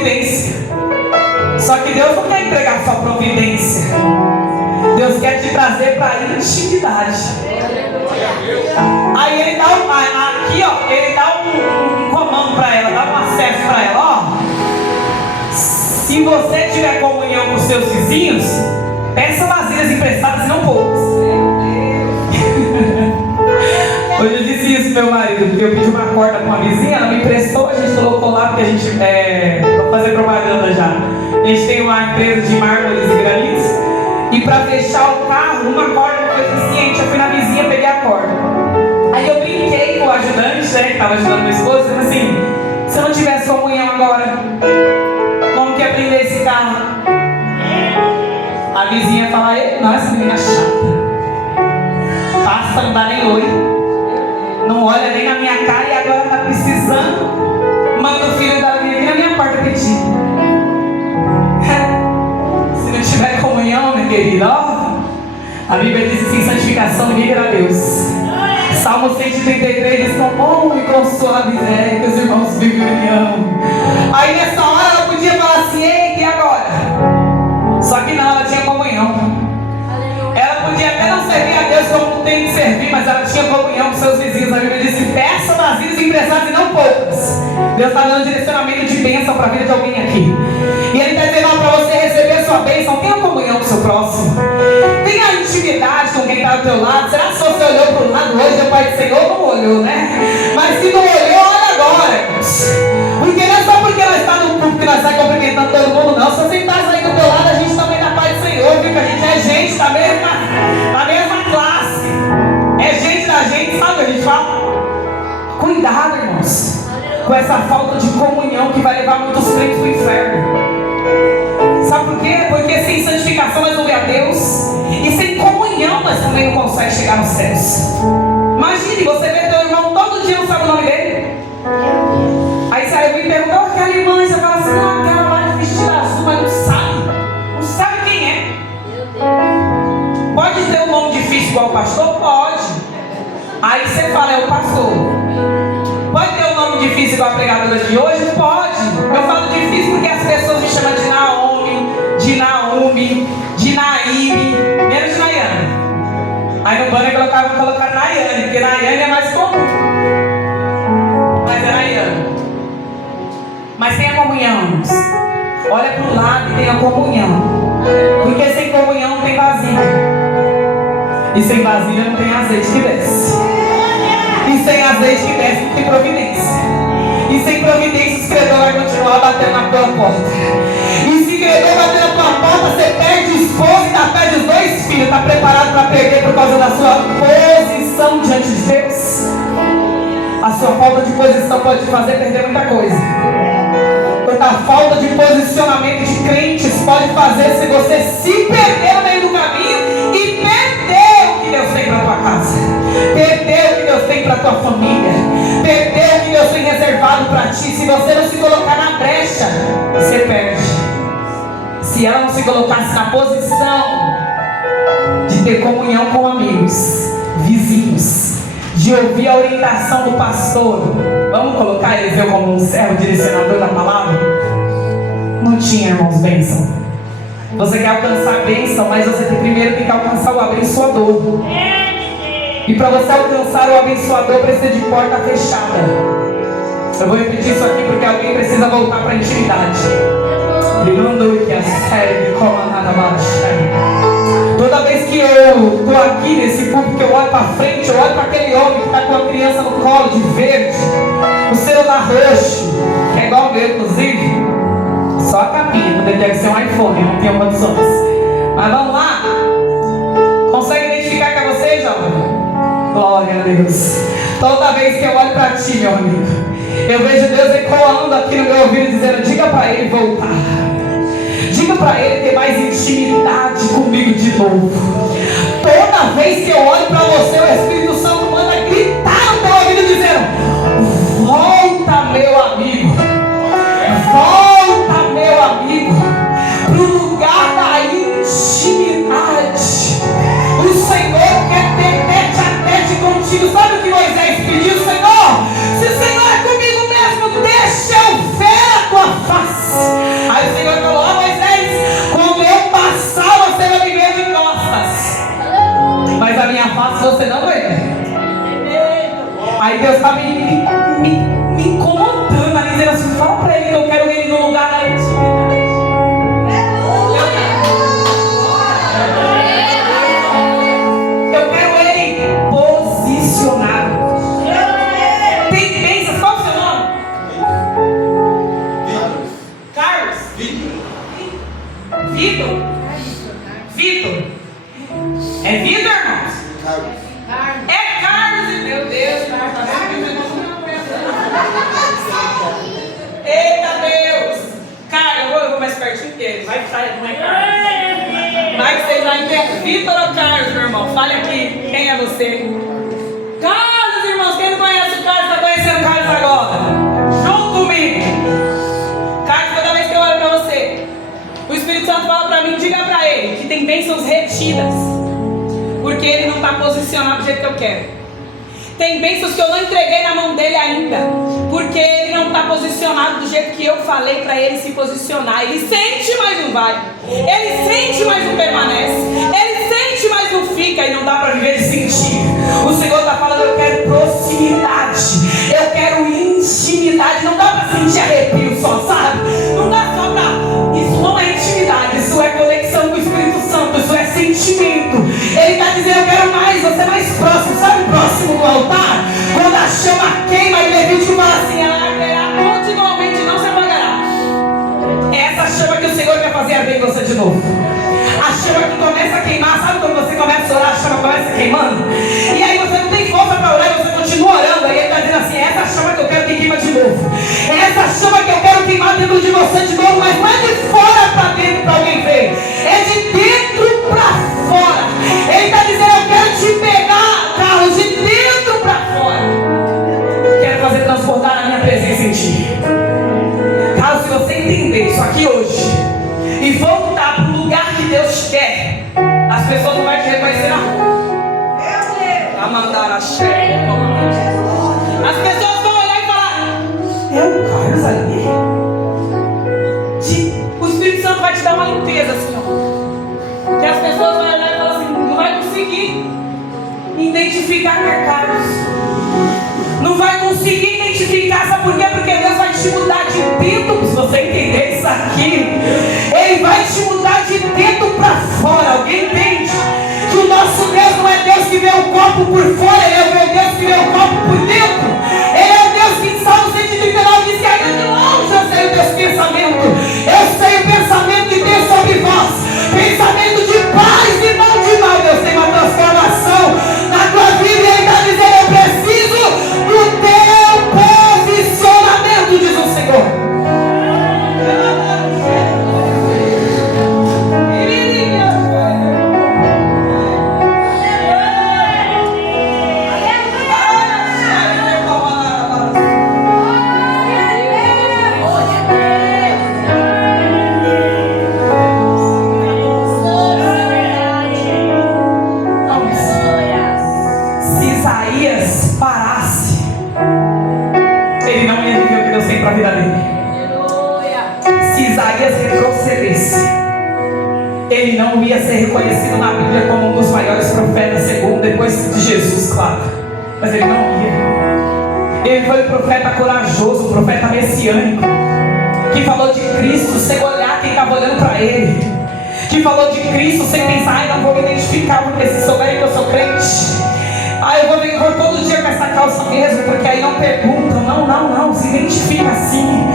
providência. Só que Deus não quer entregar só providência. Deus quer te trazer para a intimidade. Aí ele dá aqui, ó, ele dá um comando para ela, dá um acesso para ela, ó. Se você tiver comunhão com seus vizinhos, peça vasilhas emprestadas e não poucas. Hoje eu disse isso pro meu marido, porque eu pedi uma corda com uma vizinha, ela me emprestou, a gente colocou lá, porque a gente, vou fazer propaganda já. A gente tem uma empresa de mármores e granitos, e para fechar o carro, uma corda foi suficiente. Eu fui na vizinha, peguei a corda. Aí eu brinquei com o ajudante, né, que estava ajudando meu esposo, dizendo assim: se eu não tivesse comunhão agora, como que ia prender esse carro? A vizinha fala: nossa, menina chata. Passa, não dá nem oi. Não olha nem na minha cara e agora está precisando. Manda o filho dela vir aqui na minha porta pedir. Se não tiver comunhão, minha querida, ó, a Bíblia diz assim: santificação ninguém verá Deus. Salmo 133 diz: com bom e com suave é que os irmãos vivem em união. Aí nessa hora ela podia falar assim: eita, e agora? Só que não, ela tinha comunhão. Ela podia até não servir a Deus como tem que servir, mas ela tinha comunhão com seus vizinhos. A Bíblia disse: peça vasilhas emprestadas e não poucas. Deus está dando direcionamento de bênção para a vida de alguém aqui. E Ele está dizendo para você receber a sua bênção. Tenha comunhão com o seu próximo. Tenha intimidade com quem está ao teu lado. Será que se você olhou para o lado hoje, o Pai do Senhor não olhou, né? Mas se não olhou, olha agora. Porque não é só porque nós estamos no público que nós estamos cumprimentando todo mundo, não. Se você está aí do teu lado, a gente também dá paz do Senhor, viu? Que a gente é gente da mesma classe. É gente da gente, sabe o que a gente fala? Cuidado, irmãos, com essa falta de comunhão que vai levar muitos crentes para o inferno. Sabe por quê? Porque sem santificação nós não vemos a Deus, e sem comunhão nós também não conseguimos chegar nos céus. Imagine, você vê teu irmão todo dia, não sabe o nome dele. Aí você me pergunta: aquela irmã, você fala assim: não, aquela lá de vestido azul, mas não sabe quem é. Pode ter um nome difícil igual o pastor? Pode. Aí você fala: é o pastor. Pode ter um nome difícil igual a pregadora de hoje? Pode. Eu falo difícil porque as pessoas me chamam de Naomi, de Naomi, de Naime, menos de Nayane. Aí no banner colocaram Nayane, porque Nayane é mais comum. Mas é Nayane. Mas tenha comunhão, irmãos. Olha para o lado e tenha comunhão. Porque sem comunhão não tem vasilha. E sem vasilha não tem azeite que desce. E sem azeite que desce não tem providência. E sem providência o credor vai continuar batendo na tua porta. E se o credor bater na tua porta, você perde o esposo e ainda perde os dois filhos. Está preparado para perder por causa da sua posição diante de Deus? A sua falta de posição pode te fazer perder muita coisa. Porque a falta de posicionamento de crentes pode fazer se você se perder no meio do caminho e perder o que Deus tem para a tua casa, perder o que Deus tem para a tua família, perder o que Deus tem reservado para ti. Se você não se colocar na brecha, você perde. Se ela não se colocasse na posição de ter comunhão com amigos, vizinhos, de ouvir a orientação do pastor, vamos colocar Eliseu como um servo direcionador da palavra? Não tinha, irmãos, bênção. Você quer alcançar a bênção, mas você primeiro tem que alcançar o abençoador. E para você alcançar o abençoador, precisa de porta fechada. Eu vou repetir isso aqui porque alguém precisa voltar para a intimidade. Toda vez que eu estou aqui nesse público, eu olho para frente, eu olho para aquele homem que está com a criança no colo de verde, o celular roxo, que é igual o meu, inclusive, só a capinha, porque deve ser um iPhone, eu não tenho condições. Mas vamos lá? Consegue identificar que é você, jovem? Glória a Deus. Toda vez que eu olho para ti, meu amigo, eu vejo Deus ecoando aqui no meu ouvido, dizendo: diga para ele voltar. Diga para ele ter mais intimidade comigo de novo. Toda vez que eu olho para você, o Espírito Santo manda gritar no teu ouvido, dizendo: volta, meu amigo. Volta, meu amigo, para o lugar da intimidade. O Senhor quer ter tete a tete contigo. Sabe o que Moisés pediu? Senhor, se o Senhor é comigo mesmo, deixa eu ver a tua face. não é Carlos. Vai que vocês vão entender. Vitor ou Carlos, meu irmão? Fale aqui, quem é você? Carlos, irmãos, quem não conhece o Carlos, está conhecendo o Carlos agora. Junto comigo. Carlos, toda vez que eu olho para você, o Espírito Santo fala para mim, diga para ele que tem bênçãos retidas, porque ele não está posicionado do jeito que eu quero. Tem bênçãos que eu não entreguei na mão dele ainda, porque ele não está posicionado do jeito que eu falei para ele se posicionar. Ele sente, mas não vai. Ele sente, mas não permanece. Ele sente, mas não fica. E não dá para viver de sentir. O Senhor está falando, eu quero proximidade, eu quero intimidade. Não dá para sentir arrepio só, sabe? Não dá só para... Isso não é intimidade, isso é conexão com o Espírito Santo, isso é sentimento. Ele está dizendo, eu quero mais, você é mais próximo. Sabe próximo do altar? Quando a chama queima e Levítico fala assim, ela arderá continuamente, não se apagará. É essa chama que o Senhor quer fazer arder em você de novo. A chama que começa a queimar, sabe quando você começa a orar, a chama começa queimando? E aí você não tem força para orar e você continua orando. Aí ele está dizendo assim, é essa chama que eu quero que queima de novo. É essa chama que eu quero queimar dentro de você de novo, mas não é de fora para dentro para alguém ver. É de dentro para fora. Ele está dizendo, eu quero te pegar, Carlos, de dentro para fora. Quero fazer transbordar a minha presença em ti. Carlos, se você entender isso aqui hoje e voltar para o lugar que Deus quer, as pessoas não vão te reconhecer na rua. A mandar a cheia. As pessoas vão olhar e falar, é o Carlos ali? O Espírito Santo vai te dar uma limpeza assim, ó. Que as pessoas vão olhar e falar assim, não vai conseguir identificar que é Carlos. Não vai conseguir identificar, sabe por quê? Porque Deus vai te mudar de dentro. Se você entender isso aqui, Ele vai te mudar de dentro para fora. Alguém entende? Que o nosso Deus não é Deus que vê o corpo por fora, Ele é o Deus que vê o corpo por dentro. Ele é o Deus que em Salmo 139 diz que ainda de longe eu sei o Deus pensamento. Eu sei o pensamento que tem sobre vós. Pensamento de paz e não de mal. Deus tem uma transformação na tua vida e Ele está dizendo, eu preciso do teu posicionamento, diz o Senhor. Para a vida dele. Se Isaías retrocedesse, ele não ia ser reconhecido na Bíblia como um dos maiores profetas, segundo depois de Jesus, claro. Mas ele não ia. Ele foi um profeta corajoso, um profeta messiânico, que falou de Cristo sem olhar quem estava olhando para ele, que falou de Cristo sem pensar, ai, não vou me identificar, porque se souberem que eu sou crente, eu vou todo dia com essa calça mesmo, porque aí não perguntam. Não, se identifica assim.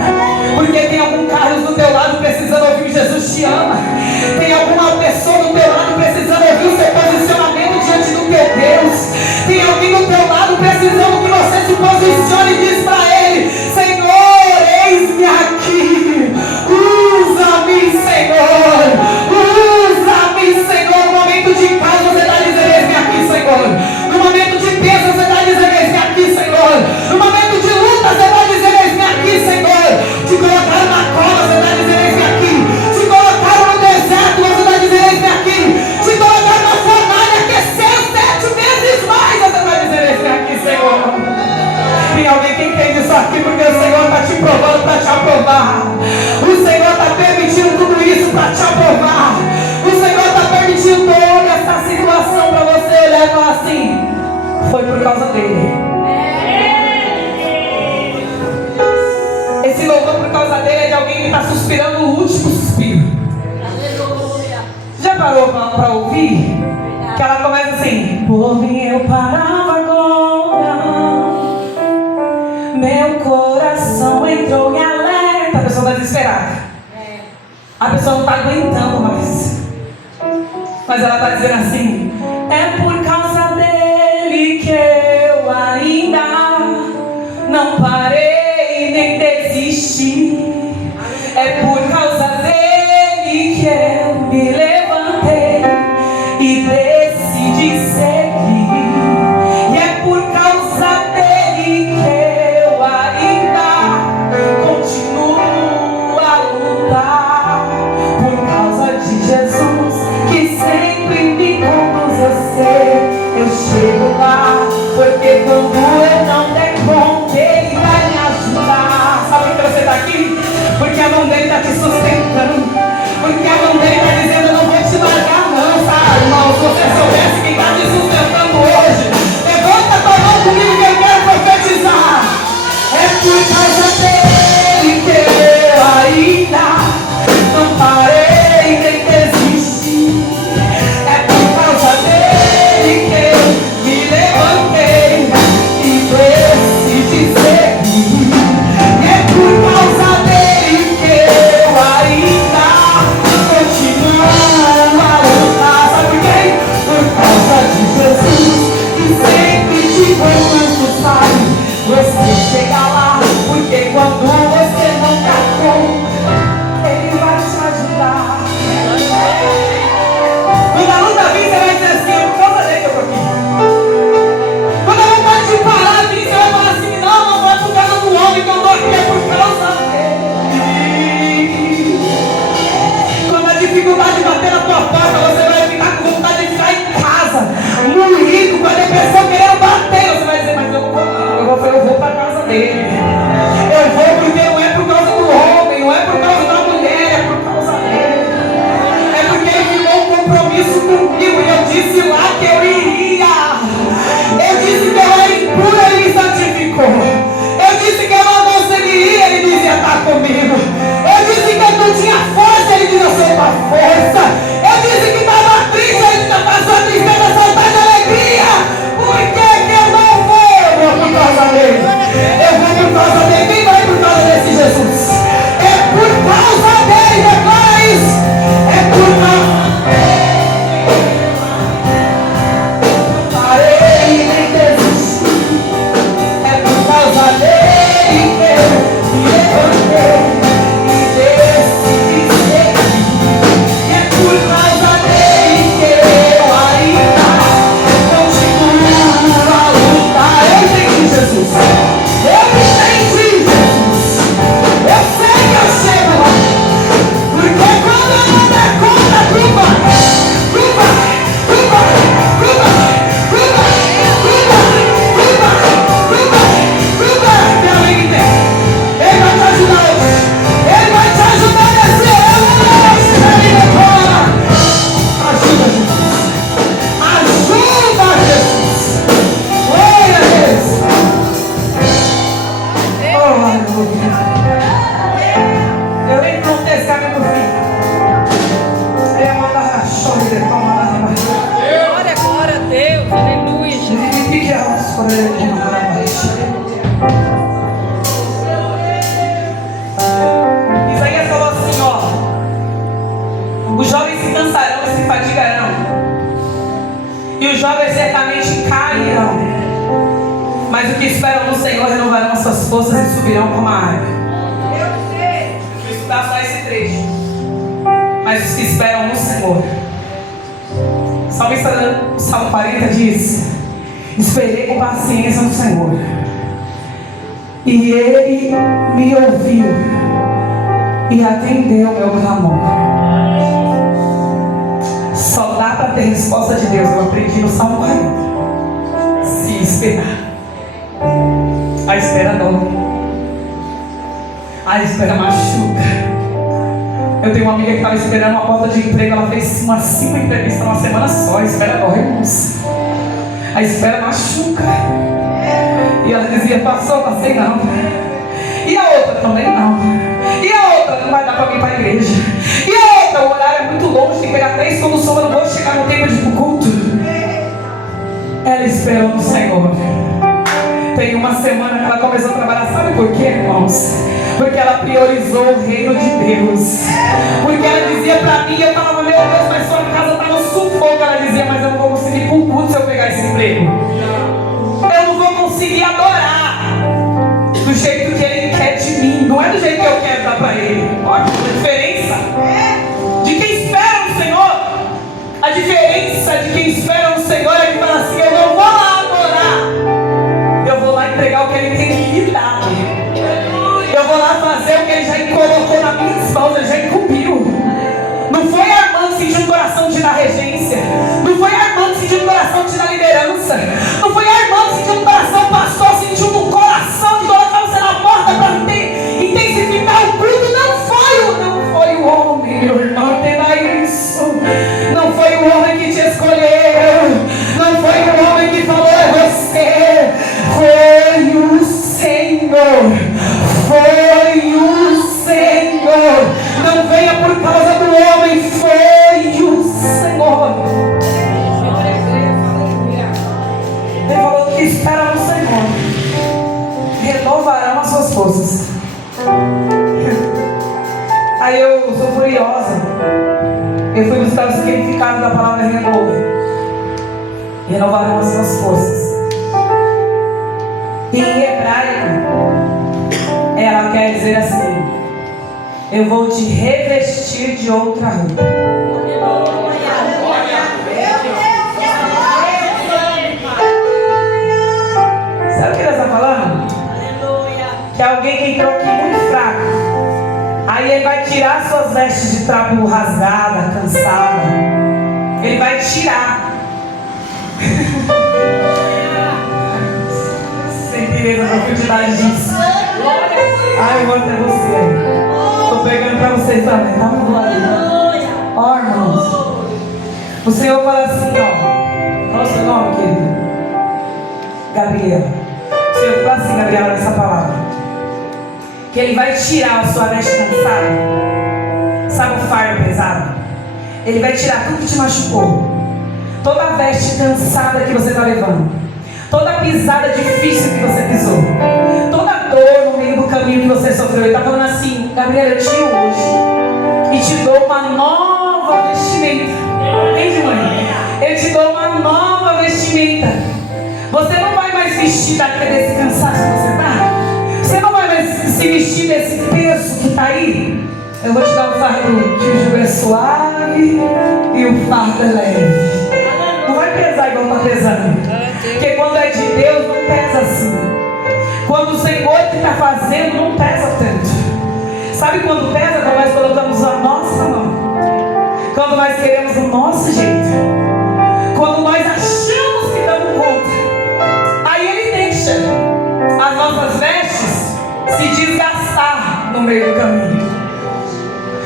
Porque tem algum Carlos do teu lado precisando ouvir Jesus te ama. Tem alguma pessoa do teu lado precisando ouvir o seu posicionamento diante do teu Deus. Tem alguém do teu lado precisando que você se posicione e diz para ele, Senhor, eis-me aqui. Usa-me, Senhor. Usa-me, Senhor. No momento de paz você está dizendo, eis-me aqui, Senhor. No momento de peso você está dizendo, eis-me aqui, Senhor. No momento de luta você está dizendo, eis-me aqui, Senhor. Te colocaram na cova, você está dizendo, eis-me aqui. Te colocaram no deserto, você está dizendo, eis-me aqui. Te colocaram na fornalha, aqueceram 7 vezes mais, você está dizendo, eis-me aqui, Senhor. Tem alguém que entende isso aqui, porque o Senhor está te provando para te aprovar. O Senhor está permitindo tudo isso para te aprovar. O Senhor está permitindo toda essa situação para você olhar e falar assim, foi por causa dele. Esse louvor por causa dele é de alguém que está suspirando o último suspiro. Já parou para ouvir? Que ela começa assim, por mim eu parava agora, meu coração entrou em alerta. A pessoa está desesperada. A pessoa não está aguentando mais. Mas ela está dizendo assim, é por causa dele que eu ainda não parei nem desisti. É por causa dele que Mas os que esperam no Senhor renovarão as suas forças e subirão como a águia. Vou estudar só esse trecho. Mas os que esperam no Senhor. O salmista, o Salmo 40 diz: esperei com paciência no Senhor, e Ele me ouviu e atendeu meu clamor. Só dá para ter resposta de Deus. Eu aprendi no Salmo 40. Se esperar. A espera dói. A espera machuca. Eu tenho uma amiga que estava esperando uma porta de emprego. Ela fez umas 5 entrevistas numa semana só. A espera dói, irmãos. A espera machuca. E ela dizia: passei não. E a outra também não. E a outra não vai dar para mim para a igreja. E a outra, o horário é muito longe, tem que pegar 3 turnos sombra, eu não vou chegar no tempo de ir pro culto. Ela esperou no Senhor. Tem uma semana que ela começou a trabalhar. Sabe por quê, irmãos? Porque ela priorizou o reino de Deus. Porque ela dizia para mim, eu falava: meu Deus, mas sua casa está no sufoco. Ela dizia: mas eu não vou conseguir ir pro culto se eu pegar esse emprego. Eu não vou conseguir adorar do jeito que Ele quer de mim. Não é do jeito que eu quero dar para Ele. Olha a diferença de quem espera no Senhor. A diferença de quem espera no Senhor é que fala assim: eu não vou lá adorar, eu vou lá entregar o que Ele tem que me dar. Eu vou lá fazer o que Ele já colocou nas minhas mãos. Ele já incumbiu. Não foi Armando sentir um coração de dar regência. Não foi Armando sentir um coração de dar liderança. Não foi Armando sentir um coração pastor, sentir um coração de colocar você na porta para intensificar o culto. Não foi o homem, meu irmão, entenda isso. Não foi o homem que te escolheu. Não foi o homem que falou: é você. Foi o Senhor. Foi o Senhor. Não venha por causa do homem. Foi o Senhor. Ele falou que espera no Senhor renovarão as suas forças. Aí eu sou curiosa. Eu fui buscar o significado da palavra renovo. Renovarão as suas forças. Em hebraico, ela quer dizer assim: eu vou te revestir de outra roupa. Sabe o que ela está falando? Que alguém que entrou aqui muito fraco, aí ele vai tirar suas vestes de trapo rasgada, cansada. Ele vai tirar. Sem entender a profundidade disso. Ai, eu vou até você aí. Estou pegando para vocês também, tá? Ó, irmãos. O Senhor fala assim, ó. Qual é o seu nome, querido? Gabriela. O Senhor fala assim, Gabriela, nessa palavra: que Ele vai tirar a sua veste cansada. Sabe o fardo pesado? Ele vai tirar tudo que te machucou. Toda a veste cansada que você está levando. Toda a pisada difícil que você pisou. Toda a dor no meio do caminho que você sofreu. Ele está falando assim: Gabriela, eu te hoje e te dou uma nova vestimenta. Entende, mãe? Eu te dou uma nova vestimenta. Você não vai mais vestir desse cansaço que você está. Você não vai mais se vestir desse peso que está aí. Eu vou te dar um fardo que o jugo é suave e o fardo é leve. Não vai pesar igual está pesando. Porque quando é de Deus não pesa assim. Quando o Senhor que está fazendo não pesa tanto. Sabe quando pesa? Quando nós colocamos a nossa mão. Quando nós queremos o nosso jeito. Quando nós achamos que damos conta. Aí Ele deixa as nossas vestes se desgastar no meio do caminho.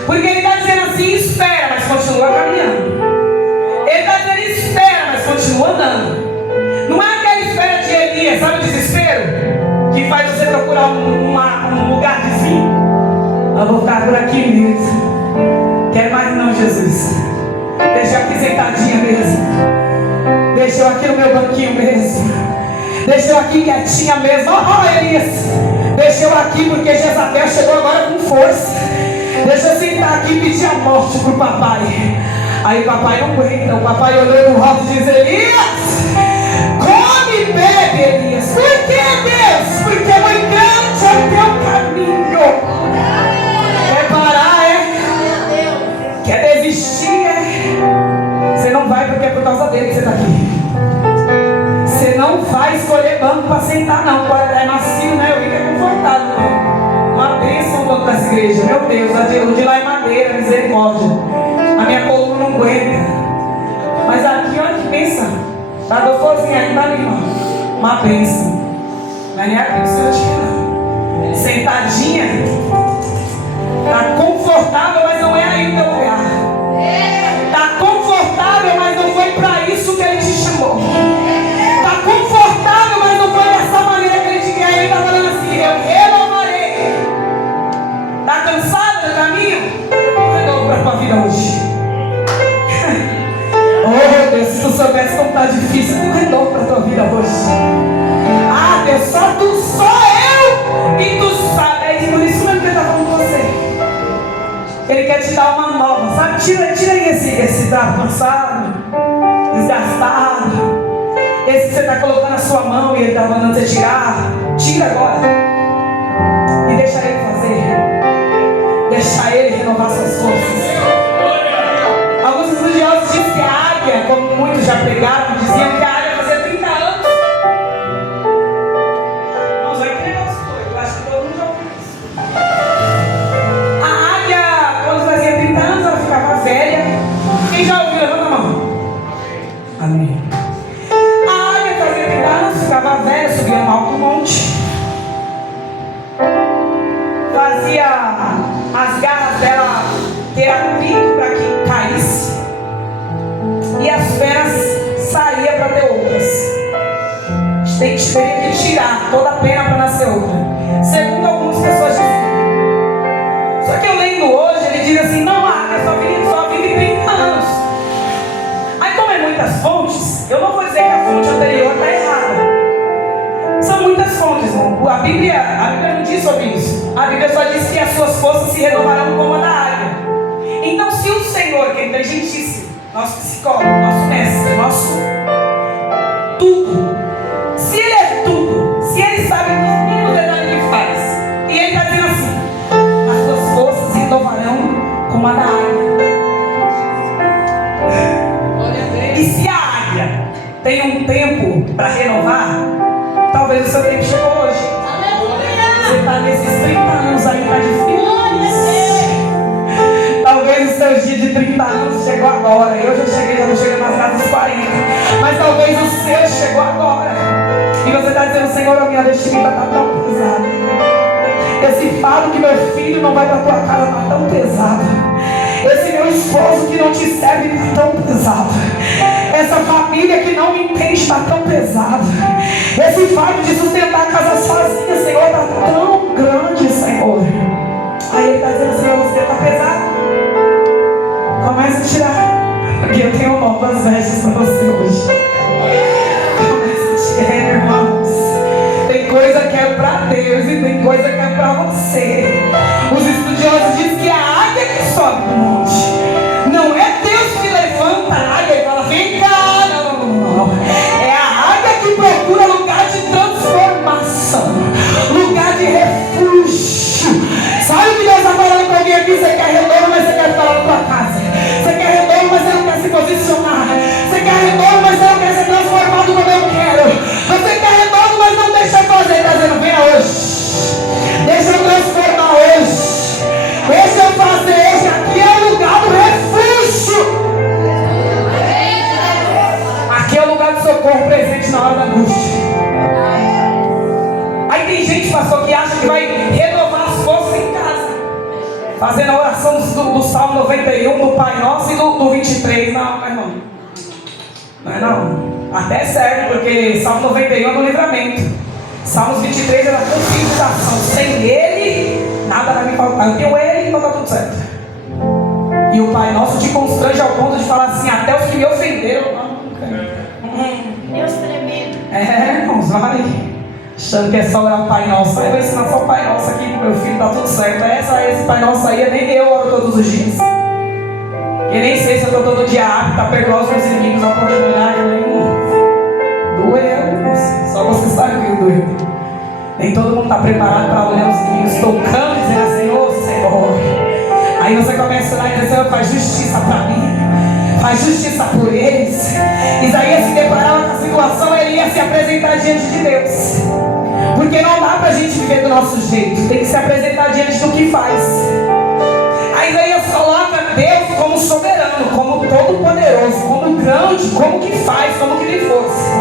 Porque Ele está dizendo assim: espera, mas continua caminhando. Ele está dizendo: espera, mas continua andando. Não é aquela espera de Elias, sabe o desespero? Que faz você procurar um lugar de fim. Eu vou ficar por aqui mesmo. Quero mais não, Jesus. Deixa eu aqui sentadinha mesmo. Deixa eu aqui no meu banquinho mesmo. Deixa eu aqui quietinha mesmo. Oh, Elias. Deixa eu aqui porque Jezabel chegou agora com força. Deixa eu sentar aqui e pedir a morte pro papai. Aí o papai não aguenta. O papai olhou no rosto e diz: Elias, come bebe, Elias. Por que, Deus? Porque muito grande é o teu caminho. Quer parar, é? Quer desistir, é? Você não vai porque é por causa dele que você está aqui. Você não vai escolher banco para sentar, não. É macio, né? Eu vi que é confortável, não. Uma bênção o banco dessa igreja. Meu Deus, o de lá é madeira, misericórdia. A minha coluna não aguenta. Mas aqui, olha que bênção. Tá gostosinho ainda ali, ó. Uma bênção. Não é nem aqui que o Senhor tira. Sentadinha. Tá confortável, mas não é aí o teu lugar. Tá confortável, mas não foi para isso que Ele te chamou. Tá confortável, mas não foi dessa maneira que Ele te quer. Ele tá falando assim: eu renovarei. Tá cansado do caminho? Eu renovo para a tua vida hoje. Oh Deus, se tu soubesse como está difícil, eu renovo para a tua vida hoje. Ah Deus, só eu e tu sabe. É por isso mesmo que Ele está falando com você. Ele quer te dar uma nova, sabe? Tira aí esse trapo cansado, desgastado, esse que você está colocando na sua mão e Ele está mandando você tirar. Tira agora e deixa Ele fazer. Deixa Ele renovar suas forças. Alguns estudiosos dizem que a águia, como muitos já pregaram, diziam que a águia fazia 30 anos. Não, já que negócio foi, eu acho que todo mundo já ouviu isso. A águia, quando fazia 30 anos, ela ficava velha. Quem já ouviu? Levanta a mão. Amém. A águia fazia 30 anos, ficava velha, subia no alto do monte. Fazia as garras dela ter atrito para que caísse. E as feras saíam para ter outras. Teria que tirar toda a pena para nascer outra. Segundo algumas pessoas dizem. Só que eu lendo hoje, ele diz assim: não, a águia só vive 30 anos. Aí, como é muitas fontes, eu não vou dizer que a fonte anterior está errada. São muitas fontes, irmão. A Bíblia não diz sobre isso. A Bíblia só diz que as suas forças se renovarão como a da águia. Então, se o Senhor, que é inteligentíssimo, nosso psicólogo, nosso mestre, nosso tudo, se Ele é tudo, se Ele sabe dos mínimos detalhes que faz, e Ele está dizendo assim: as suas forças se renovarão como a da águia. E se a águia tem um tempo para renovar, talvez o seu tempo chegou hoje. Você está nesses 30 anos aí, está difícil. Talvez os seus dias de 30 anos chegou agora. Eu já estou chegando nas casas dos 40. Mas talvez o seu chegou agora. E você está dizendo: Senhor, a minha vestimenta está tão pesada. Esse fardo que meu filho não vai para a tua casa está tão pesado. Esse meu esposo que não te serve está tão pesado. Essa família que não me entende está tão pesado. Esse fardo de sustentar a casa sozinha, Senhor, está tão grande, Senhor. Aí Ele está dizendo: Senhor, você está pesado. Comece a tirar, porque eu tenho novas vestes para você hoje. Comece a tirar, irmãos. Tem coisa que é para Deus e tem coisa que é para você. Os estudiosos dizem que a águia que sobe no monte não é Deus que levanta a águia e fala: vem cá. Não. É a águia que procura lugar de transformação, lugar de refúgio. Sabe o que Deus está falando com alguém aqui? Você quer retorno, mas você quer ficar lá na tua casa. Você quer retorno, mas você não quer se posicionar. Você quer retorno, mas você não quer ser transformado como eu quero. Você quer retorno, mas não deixa eu fazer. Está dizendo: venha hoje. Deixa eu transformar hoje. Deixa eu fazer hoje. Aqui é o lugar do refúgio. Aqui é o lugar do socorro presente na hora da angústia. Aí tem gente, pastor, que acha que vai renovar as forças em casa, fazendo a oração do Salmo 91, do Pai Nosso e do 23. Não, meu irmão. Não é não. Até serve, porque Salmo 91 é do livramento. Salmos 23 é da conscientização. Sem Ele, nada vai me faltar. Eu tenho Ele, então está tudo certo. E o Pai Nosso te constrange ao ponto de falar assim: até os que me ofenderam. Deus tremendo. Irmãos, vai achando que é só orar o Pai Nosso. Aí eu vou ensinar só o Pai Nosso aqui pro meu filho, tá tudo certo. Esse Pai Nosso aí, nem eu oro todos os dias. Eu nem sei se eu estou todo dia apto a perdoar os meus inimigos ao ponto de olhar. Só você sabe o que doeu. Nem todo mundo está preparado para olhar os meninos tocando e dizer assim: ô Senhor. Aí você começa lá e diz: Senhor, faz justiça para mim, faz justiça por eles. Isaías se deparava com a situação, ele ia se apresentar diante de Deus. Porque não dá para a gente viver do nosso jeito, tem que se apresentar diante do que faz. Aí Isaías coloca Deus como soberano, como todo-poderoso, como grande, como que faz, como que tem força.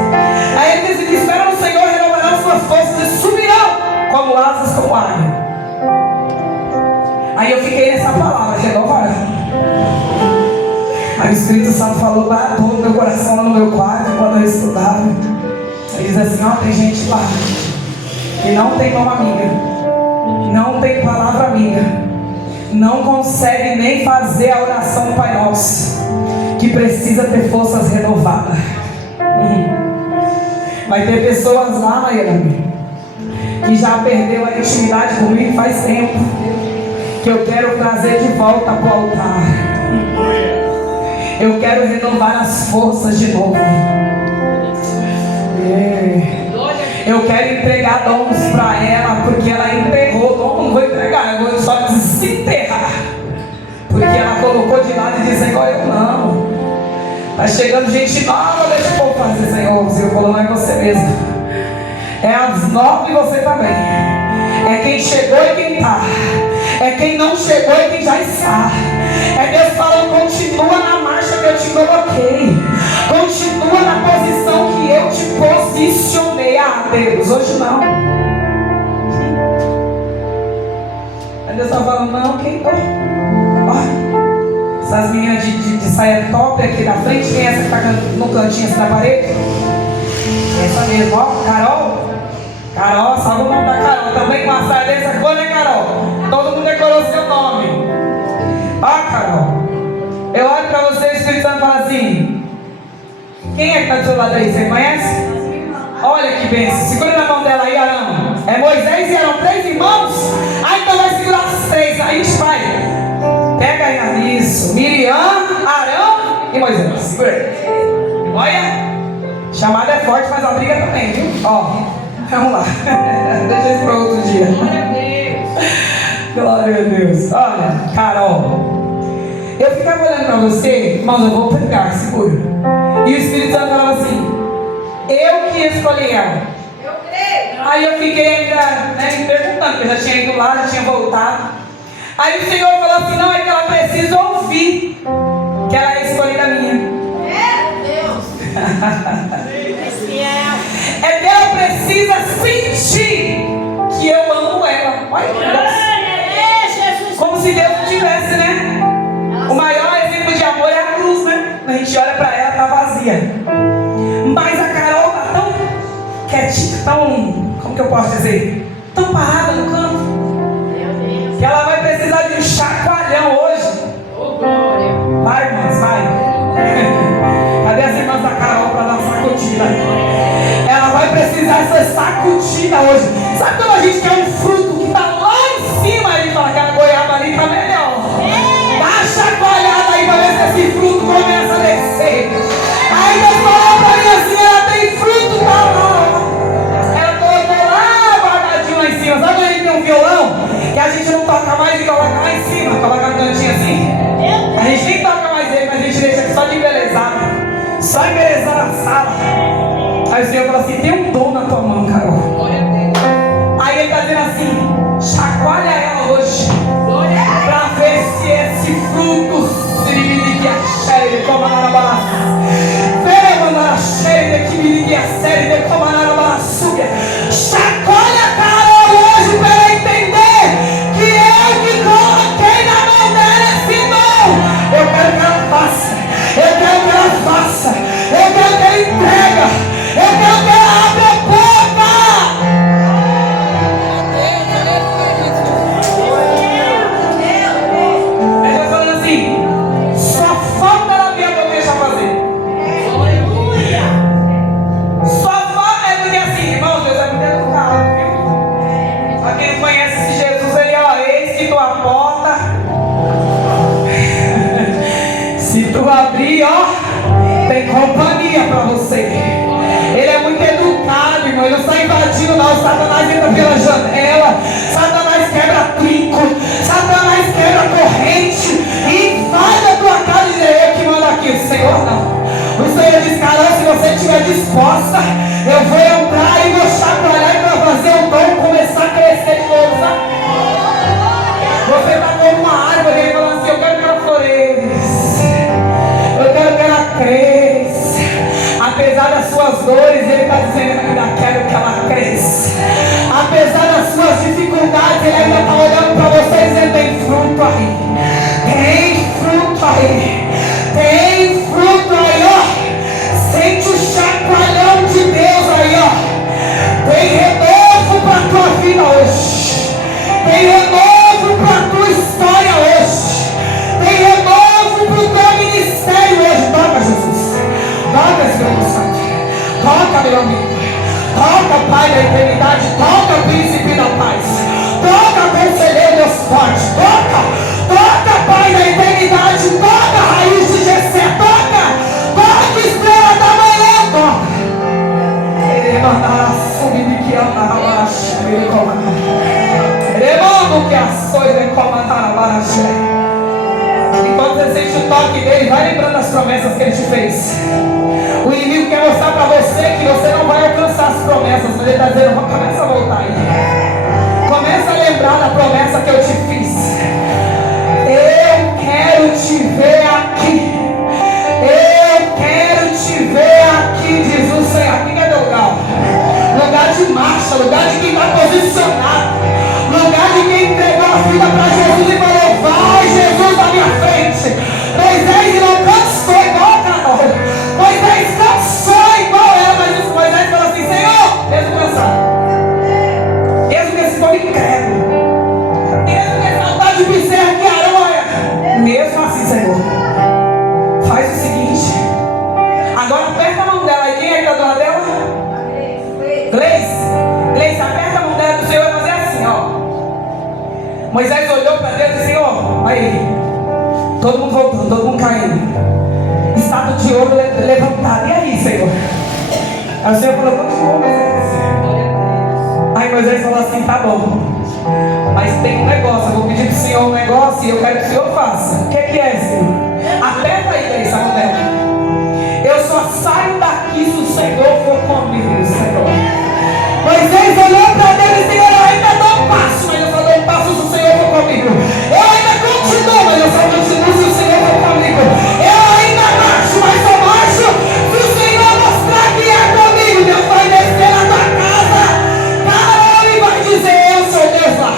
Aí ele diz: espera no Senhor, renovarão suas forças e subirão como asas, como águia. Aí eu fiquei nessa palavra, renovarão. Aí o Espírito Santo falou lá todo no meu coração, lá no meu quarto, quando eu estudava. Ele diz assim: ó, tem gente lá que não tem mão amiga, não tem palavra amiga, não consegue nem fazer a oração do Pai Nosso, que precisa ter forças renovadas. Vai ter pessoas lá, Nayane, que já perdeu a intimidade comigo faz tempo, que eu quero trazer de volta para o altar. Eu quero renovar as forças de novo. Eu quero entregar dons para ela, porque ela enterrou. Não vou entregar, eu vou só desenterrar, porque ela colocou de lado e disse: Senhor, eu não. Está chegando gente nova, deixa o povo fazer, Senhor. O Senhor falou: não é você mesmo, é as novas e você também. É quem chegou e quem está, é quem não chegou e quem já está. É Deus falando: continua na marcha que eu te coloquei, continua na posição que eu te posicionei. Ah, Deus, hoje não. Aí Deus está falando: não, quem está? Essas meninas de saia top aqui da frente, quem é essa que está no cantinho assim da parede? Essa mesmo, ó, Carol. Carol, sabe o nome da Carol? Também com a saia dessa cor, né, Carol? Todo mundo decorou seu nome. Ó, Carol, eu olho para você, o Espírito Santo fala assim: quem é que está do seu lado aí? Você conhece? Olha que bênção. Segura na mão dela aí, Arão. É Moisés e Arão, 3 irmãos? Aí então vai segurar os 3. Aí a gente vai. Pega aí isso. Miriam, Arão e Moisés. Segura aí. Olha. Chamada é forte, mas a briga também, viu? Ó. Vamos lá. Deixa isso para outro dia. Glória a Deus. Glória a Deus. Olha, Carol, eu ficava olhando para você, irmãos, eu vou pegar, segura. E o Espírito Santo falava assim: eu que escolhi ela. Eu creio. Aí eu fiquei ainda me perguntando, porque eu já tinha ido lá, já tinha voltado. Aí o Senhor falou assim: não, é que ela precisa ouvir que ela é escolhida minha. Deus. É que ela precisa sentir que eu amo ela. Olha que Deus. Como se Deus não tivesse, né? O maior exemplo de amor é a cruz, né? A gente olha pra ela, tá vazia. Mas a Carol tá tão quietinha, tão, como que eu posso dizer? Tão parada no canto, que ela vai precisar de um chacoalhão hoje. Vai, irmãs, vai. Cadê as irmãs da Carol para dar uma sacudida? Ela vai precisar dessa sacudida hoje. Sabe quando a gente quer um fruto que está lá em cima e fala que a goiaba ali está melhor? Dá uma chacoalhada aí para ver se esse fruto começa a descer. Aí Deus falou para mim assim: ela tem fruto, tá lá. Ela colocou lá vagadinho lá em cima. Sabe quando a gente tem um violão que a gente não toca mais e coloca lá em cima, coloca no cantinho assim? A gente nem toca mais ele, mas a gente deixa aqui só de embelezada, só embelezando a sala. Aí o Senhor falou assim: tem um dom na tua mão, Carol. Aí ele está dizendo assim: chacoalha ela hoje, para ver se esse fruto se a toma na balança. Vem, na cheia que me a série de tomar na balança. Chacoalha a Carol hoje para ela entender que eu que coloquei na mão dela esse dom. Eu quero que ela faça, eu quero que ela faça, eu quero que ela entrega, eu quero que ela abra a boca. Ele está falando assim: só falta ela ver o que eu deixo fazer. Só falta, é porque assim, irmão, Deus é muito educado, viu? Pra quem não conhece esse Jesus, ele ó, eis que tua porta. Se tu abrir, ó, tem companhia para você. Ele é muito ladinho não. Satanás entra pela janela. Satanás quebra trinco. Satanás quebra corrente. E vai da tua casa e diz: eu que mando aqui. O Senhor não. O Senhor diz: Carol, se você estiver disposta, eu vou entrar e vou chacoalhar e vou fazer o dom começar a crescer de novo, sabe? Você está como uma árvore e falando assim: eu quero que ela floresça, eu quero que ela cresça. Apesar das suas dores, Ele está dizendo: eu ainda quero que ela cresça. Apesar das suas dificuldades, Ele ainda está olhando para você e dizendo: tem fruto aí, tem fruto aí, tem fruto aí, ó. Sente o chacoalhão de Deus aí, ó. Tem renovo para a tua vida hoje. Tem renovo para a tua história hoje. Tem renovo para o teu ministério hoje. Toca, Jesus. Toca, Espírito Santo. Toca, meu amigo. Toca, Pai da eternidade. Toca, Príncipe da paz. Toca, Conselheiro Deus forte. Toca, toca, Pai da eternidade. Toca, Raiz de Jessé. Toca, toca, Estrela da manhã. Toca. Enquanto você sente o toque dele, vai lembrando das promessas que ele te fez. O inimigo quer mostrar para você que você não vai alcançar as promessas, mas ele está dizendo: começa a voltar aí. Começa a lembrar da promessa que eu te fiz. Eu quero te ver aqui. Eu quero te ver aqui, diz o Senhor. Aqui é teu lugar. Lugar de marcha, lugar de quem está posicionado, lugar de quem entregou a vida para Jesus e falou: vai, Jesus, na minha frente. Moisés não cansou igual Carol. Moisés cansou igual ela, mas Moisés falou assim: Senhor, mesmo cansado, mesmo que esse povo incrédulo, mesmo que essa saudade de bezerra que Arão é, mesmo assim, Senhor, faz o seguinte, agora aperta a mão dela. E quem é que está do lado dela? Gleice, aperta a mão dela do Senhor e fazer assim, ó. Moisés olhou para Deus e disse: Senhor, aí, todo mundo voltando, todo mundo caindo, estátua de ouro levantada. E aí, Senhor? Aí o Senhor falou: continua, Moisés. Aí Moisés falou assim: tá bom, mas tem um negócio, eu vou pedir para o Senhor um negócio e eu quero que o Senhor faça. O que é, Senhor? Aperta aí, Gleice, a mão dela. Eu só saio daqui se o Senhor for comigo, Senhor. Moisés olhou para Deus e disse: Senhor, eu ainda dou um passo, mas eu só dou um passo se o Senhor for comigo. Eu ainda continuo, mas eu só continuo se o Senhor for comigo. Eu ainda marcho, mas só marcho se o Senhor mostrar que é comigo. Deus vai descer na tua casa, Carol, e vai dizer: eu sou Deus lá.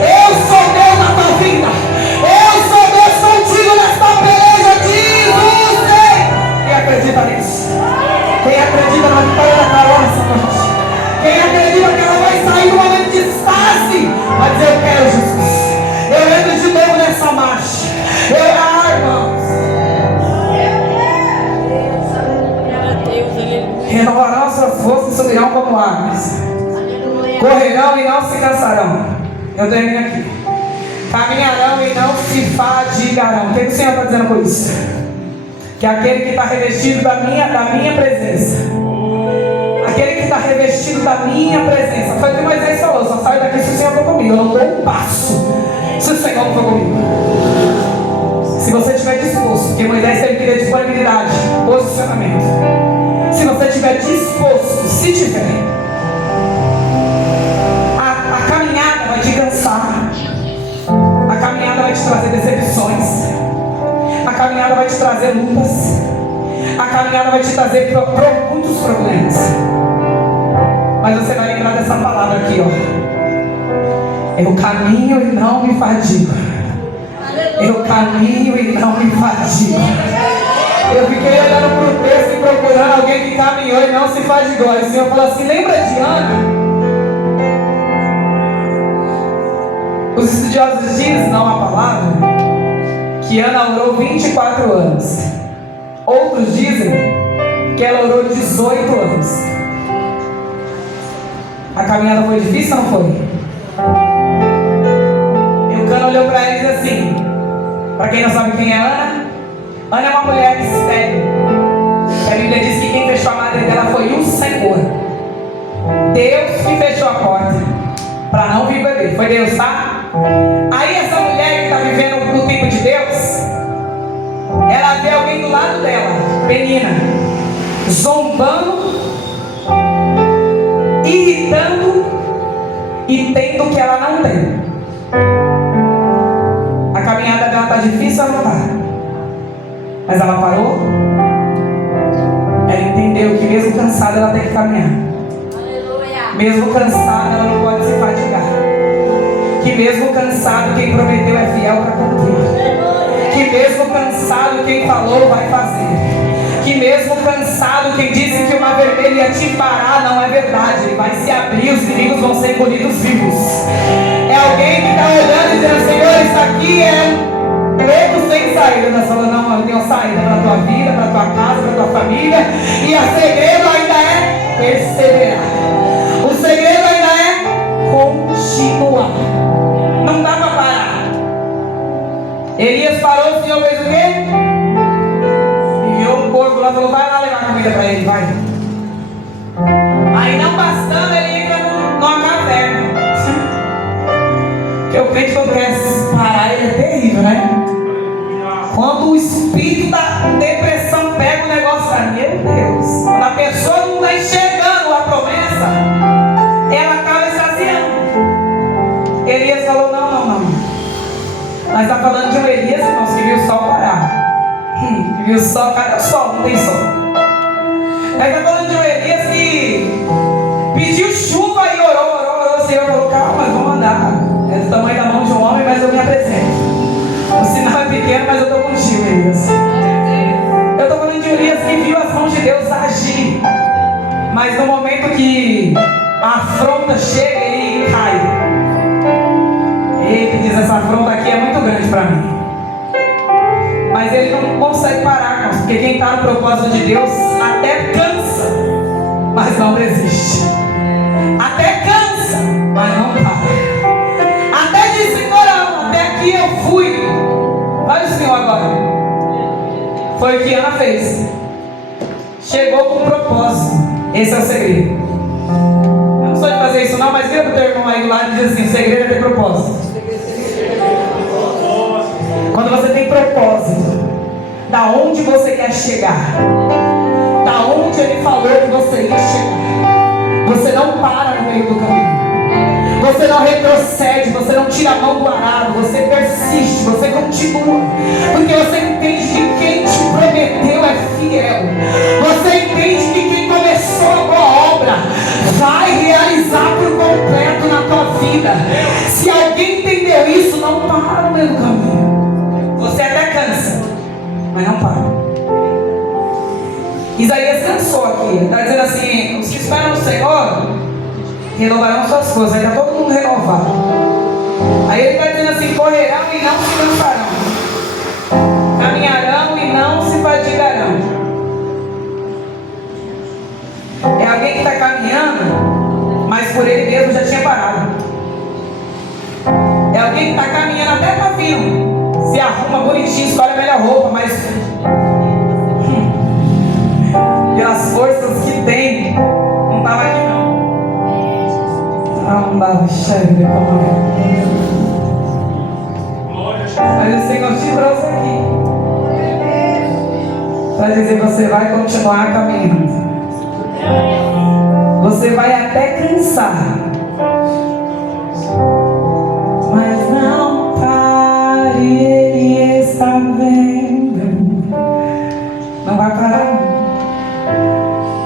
Eu sou Deus na tua vida. Eu sou Deus contigo nesta peleja, diz o Senhor. Quem acredita nisso? Quem acredita na vitória da Carol nessa noite? Quem acredita que ela vai sair do momento de estase, vai dizer: eu quero, Jesus. Eu entro de novo nessa marcha. Irmãos, renovarão suas forças e subirão como águias. Correrão e não se cansarão. Eu termino aqui. Caminharão e não se fadigarão. O que o Senhor está dizendo com isso? Que aquele que está revestido da minha presença, aquele que está revestido da minha presença, foi o que Moisés falou: só saio daqui se o Senhor for comigo. Eu não dou um passo se o Senhor não for comigo. Se você estiver disposto, porque Moisés teve que ter disponibilidade, posicionamento. Se você estiver disposto, se tiver, a caminhada vai te cansar, a caminhada vai te trazer decepções, a caminhada vai te trazer lutas, a caminhada vai te trazer muitos problemas. Mas você vai lembrar dessa palavra aqui, ó: eu caminho e não me fadigo. Eu caminho e não me fadigo. Eu fiquei olhando para o texto e procurando alguém que caminhou e não se fadigou. Aí o Senhor falou assim: lembra de Ana? Os estudiosos dizem, não a palavra, que Ana orou 24 anos. Outros dizem que ela orou 18 anos. A caminhada foi difícil ou não foi? Eucana olhou para ela e disse assim: para quem não sabe quem é Ana, Ana é uma mulher estéril. A Bíblia diz que quem fechou a madre dela foi o Senhor. Deus que fechou a porta para não vir beber. Foi Deus, tá? Aí essa mulher que está vivendo no tempo de Deus, ela vê alguém do lado dela, Penina, zombando, irritando e tendo o que ela não tem. A caminhada dela está difícil, ela não está. Mas ela parou. Ela entendeu que mesmo cansada ela tem que caminhar. Aleluia. Mesmo cansada ela não pode se fatigar. Que mesmo cansado quem prometeu é fiel para cumprir. Que mesmo cansado quem falou vai fazer. Que mesmo cansado quem disse que o mar vermelho ia te parar não é verdade. Ele vai se abrir, os inimigos vão ser engolidos vivos. É alguém que está olhando e dizendo: Senhor, isso aqui é beco sem saída. Nós falamos: não, eu tenho saída para a tua vida, para a tua casa, para a tua família. E o segredo ainda é perseverar. O segredo ainda é continuar. Não dá para parar. Elias parou, o Senhor fez o quê? Enviou um corvo lá e falou: vai lá levar comida para ele, vai. Aí não bastando, ele entra numa caverna. Porque o crente, quando quer parar, ele é terrível, né? Quando o espírito da depressão pega o negócio, meu Deus, quando a pessoa não está enxergando a promessa, ela acaba extasiando. Elias falou: não. Nós estamos falando de um Elias, irmãos, que viu o sol parar. Viu o sol, cadê o sol? Não tem sol. Nós estamos falando de um Elias que pediu chuva e orou. O Senhor falou: calma, vamos andar. É do tamanho da mão de um homem, mas eu me apresento. O sinal é pequeno, mas eu estou contigo, Elias. Eu estou falando de Elias que viu as mãos de Deus agir. Mas no momento que a afronta chega, ele cai. Ele diz: essa afronta aqui é muito grande para mim. Mas ele não consegue parar, irmãos, porque quem está no propósito de Deus até cansa, mas não desiste. Até cansa, mas não para. Até diz: Senhor, até aqui eu fui. Olha o Senhor agora. Foi o que Ana fez. Chegou com um propósito. Esse é o segredo. Eu não sou de fazer isso não, mas vira para o teu irmão aí do lado e diz assim: o segredo é ter propósito. Quando você tem propósito, da onde você quer chegar, da onde ele falou que você ia chegar, você não para no meio do caminho. Você não retrocede, você não tira a mão do arado, você persiste, você continua. Porque você entende que quem te prometeu é fiel. Você entende que quem começou a boa obra vai realizar por completo na tua vida. Se alguém entendeu isso, não para no meio do caminho. Você até cansa, mas não para. Isaías cansou aqui. Ele está dizendo assim: os que esperam no Senhor renovarão suas forças. Aí está todo mundo renovado. Aí ele está dizendo assim: correrão e não se cansarão, caminharão e não se fadigarão. É alguém que está caminhando, mas por ele mesmo já tinha parado. É alguém que está caminhando até para vir. Se arruma bonitinho, escolhe a melhor roupa, mas pelas forças que tem, não estava aqui não. Não dava chefe, mas o Senhor te trouxe aqui para dizer: você vai continuar caminhando. Você vai até cansar, mas não pare, Ele está vendo. Não vai parar.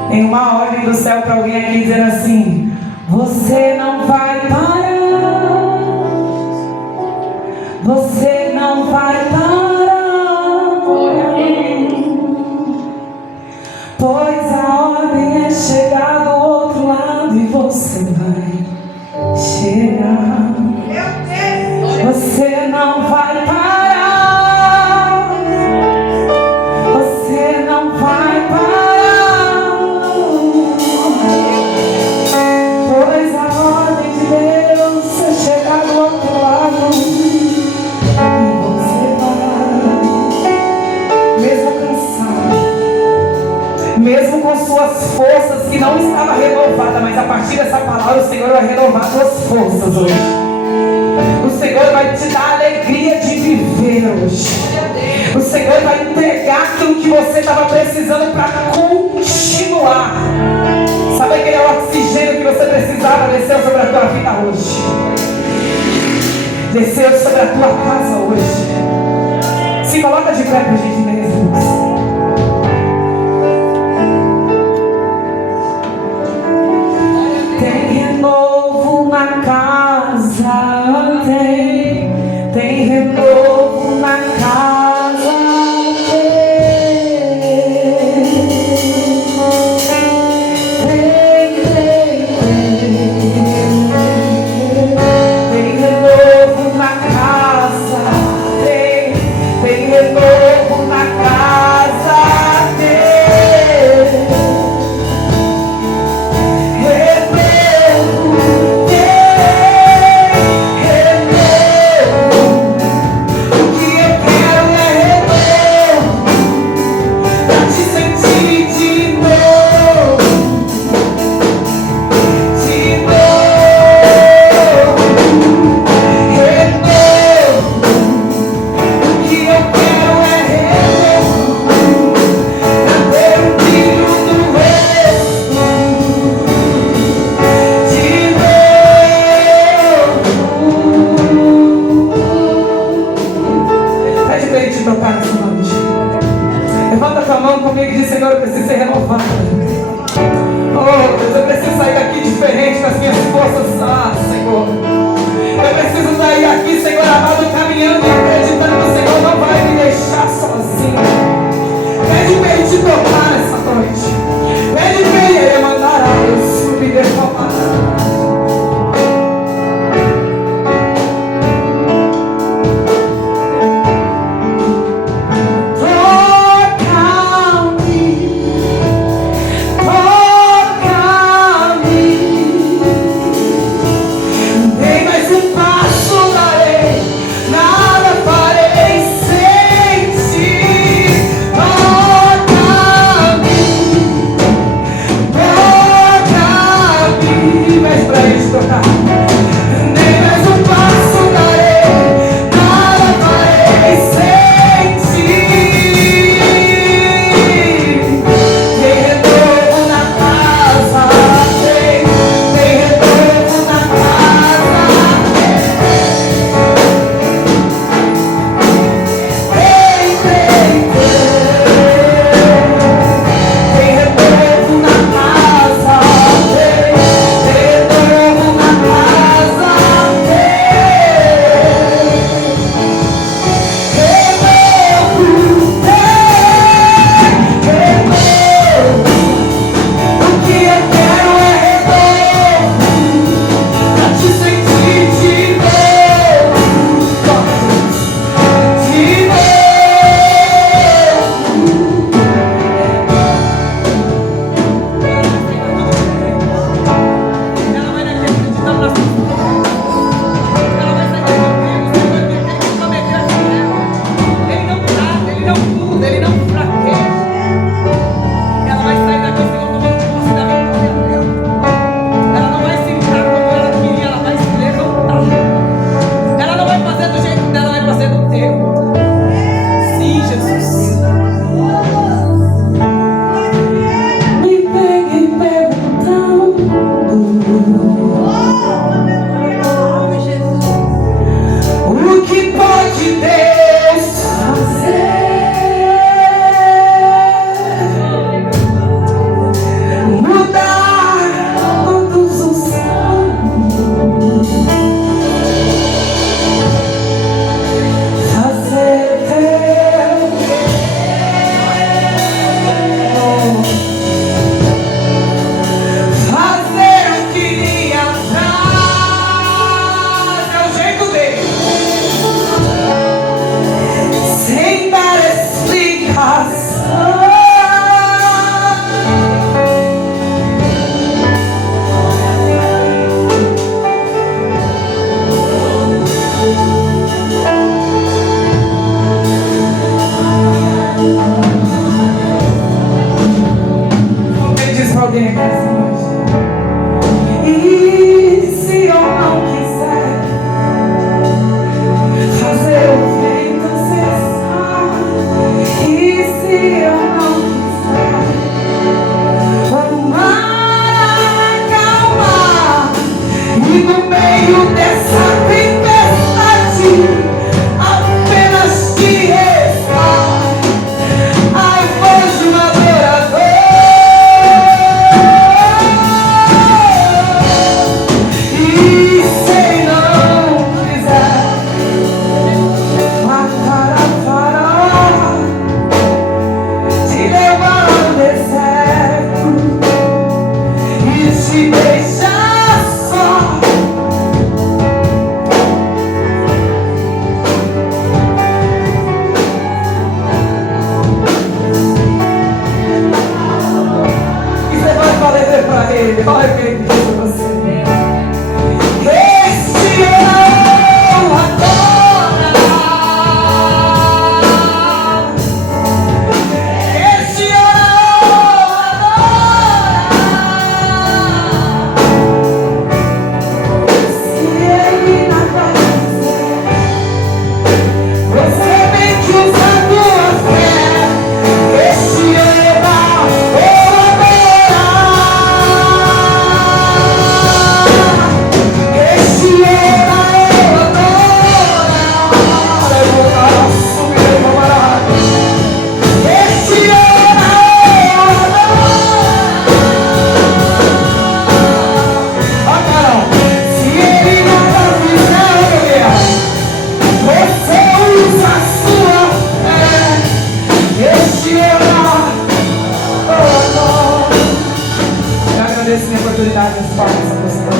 Tem uma ordem do céu para alguém aqui dizendo assim: você não vai parar. Você não vai parar. Pois a ordem é chegar do outro lado e você vai chegar. Você não vai parar. Você não vai parar. Pois a ordem de Deus é chegar do outro lado e você vai. Mesmo cansado, mesmo com suas forças que não estava renovada, mas a partir dessa palavra o Senhor vai renovar suas forças hoje. O Senhor vai te dar a alegria de viver hoje. O Senhor vai entregar aquilo que você estava precisando para continuar. Sabe aquele oxigênio que você precisava? Desceu sobre a tua vida hoje. Desceu sobre a tua casa hoje. Se coloca de pé, por gentileza. Tem renovo na casa, tem renovo na casa, tem renovo na casa, tem renovo na casa, comigo e diz: Senhor, eu preciso ser renovado. Oh Deus, eu preciso sair daqui diferente das minhas forças. Ah, Senhor, eu preciso sair daqui, Senhor amado, caminhando e acreditando que o Senhor não vai me deixar sozinho. Pede para Ele te tocar nessa noite. Pede para Ele mandar a Deus subir e falar. Now autoridade, as palmas,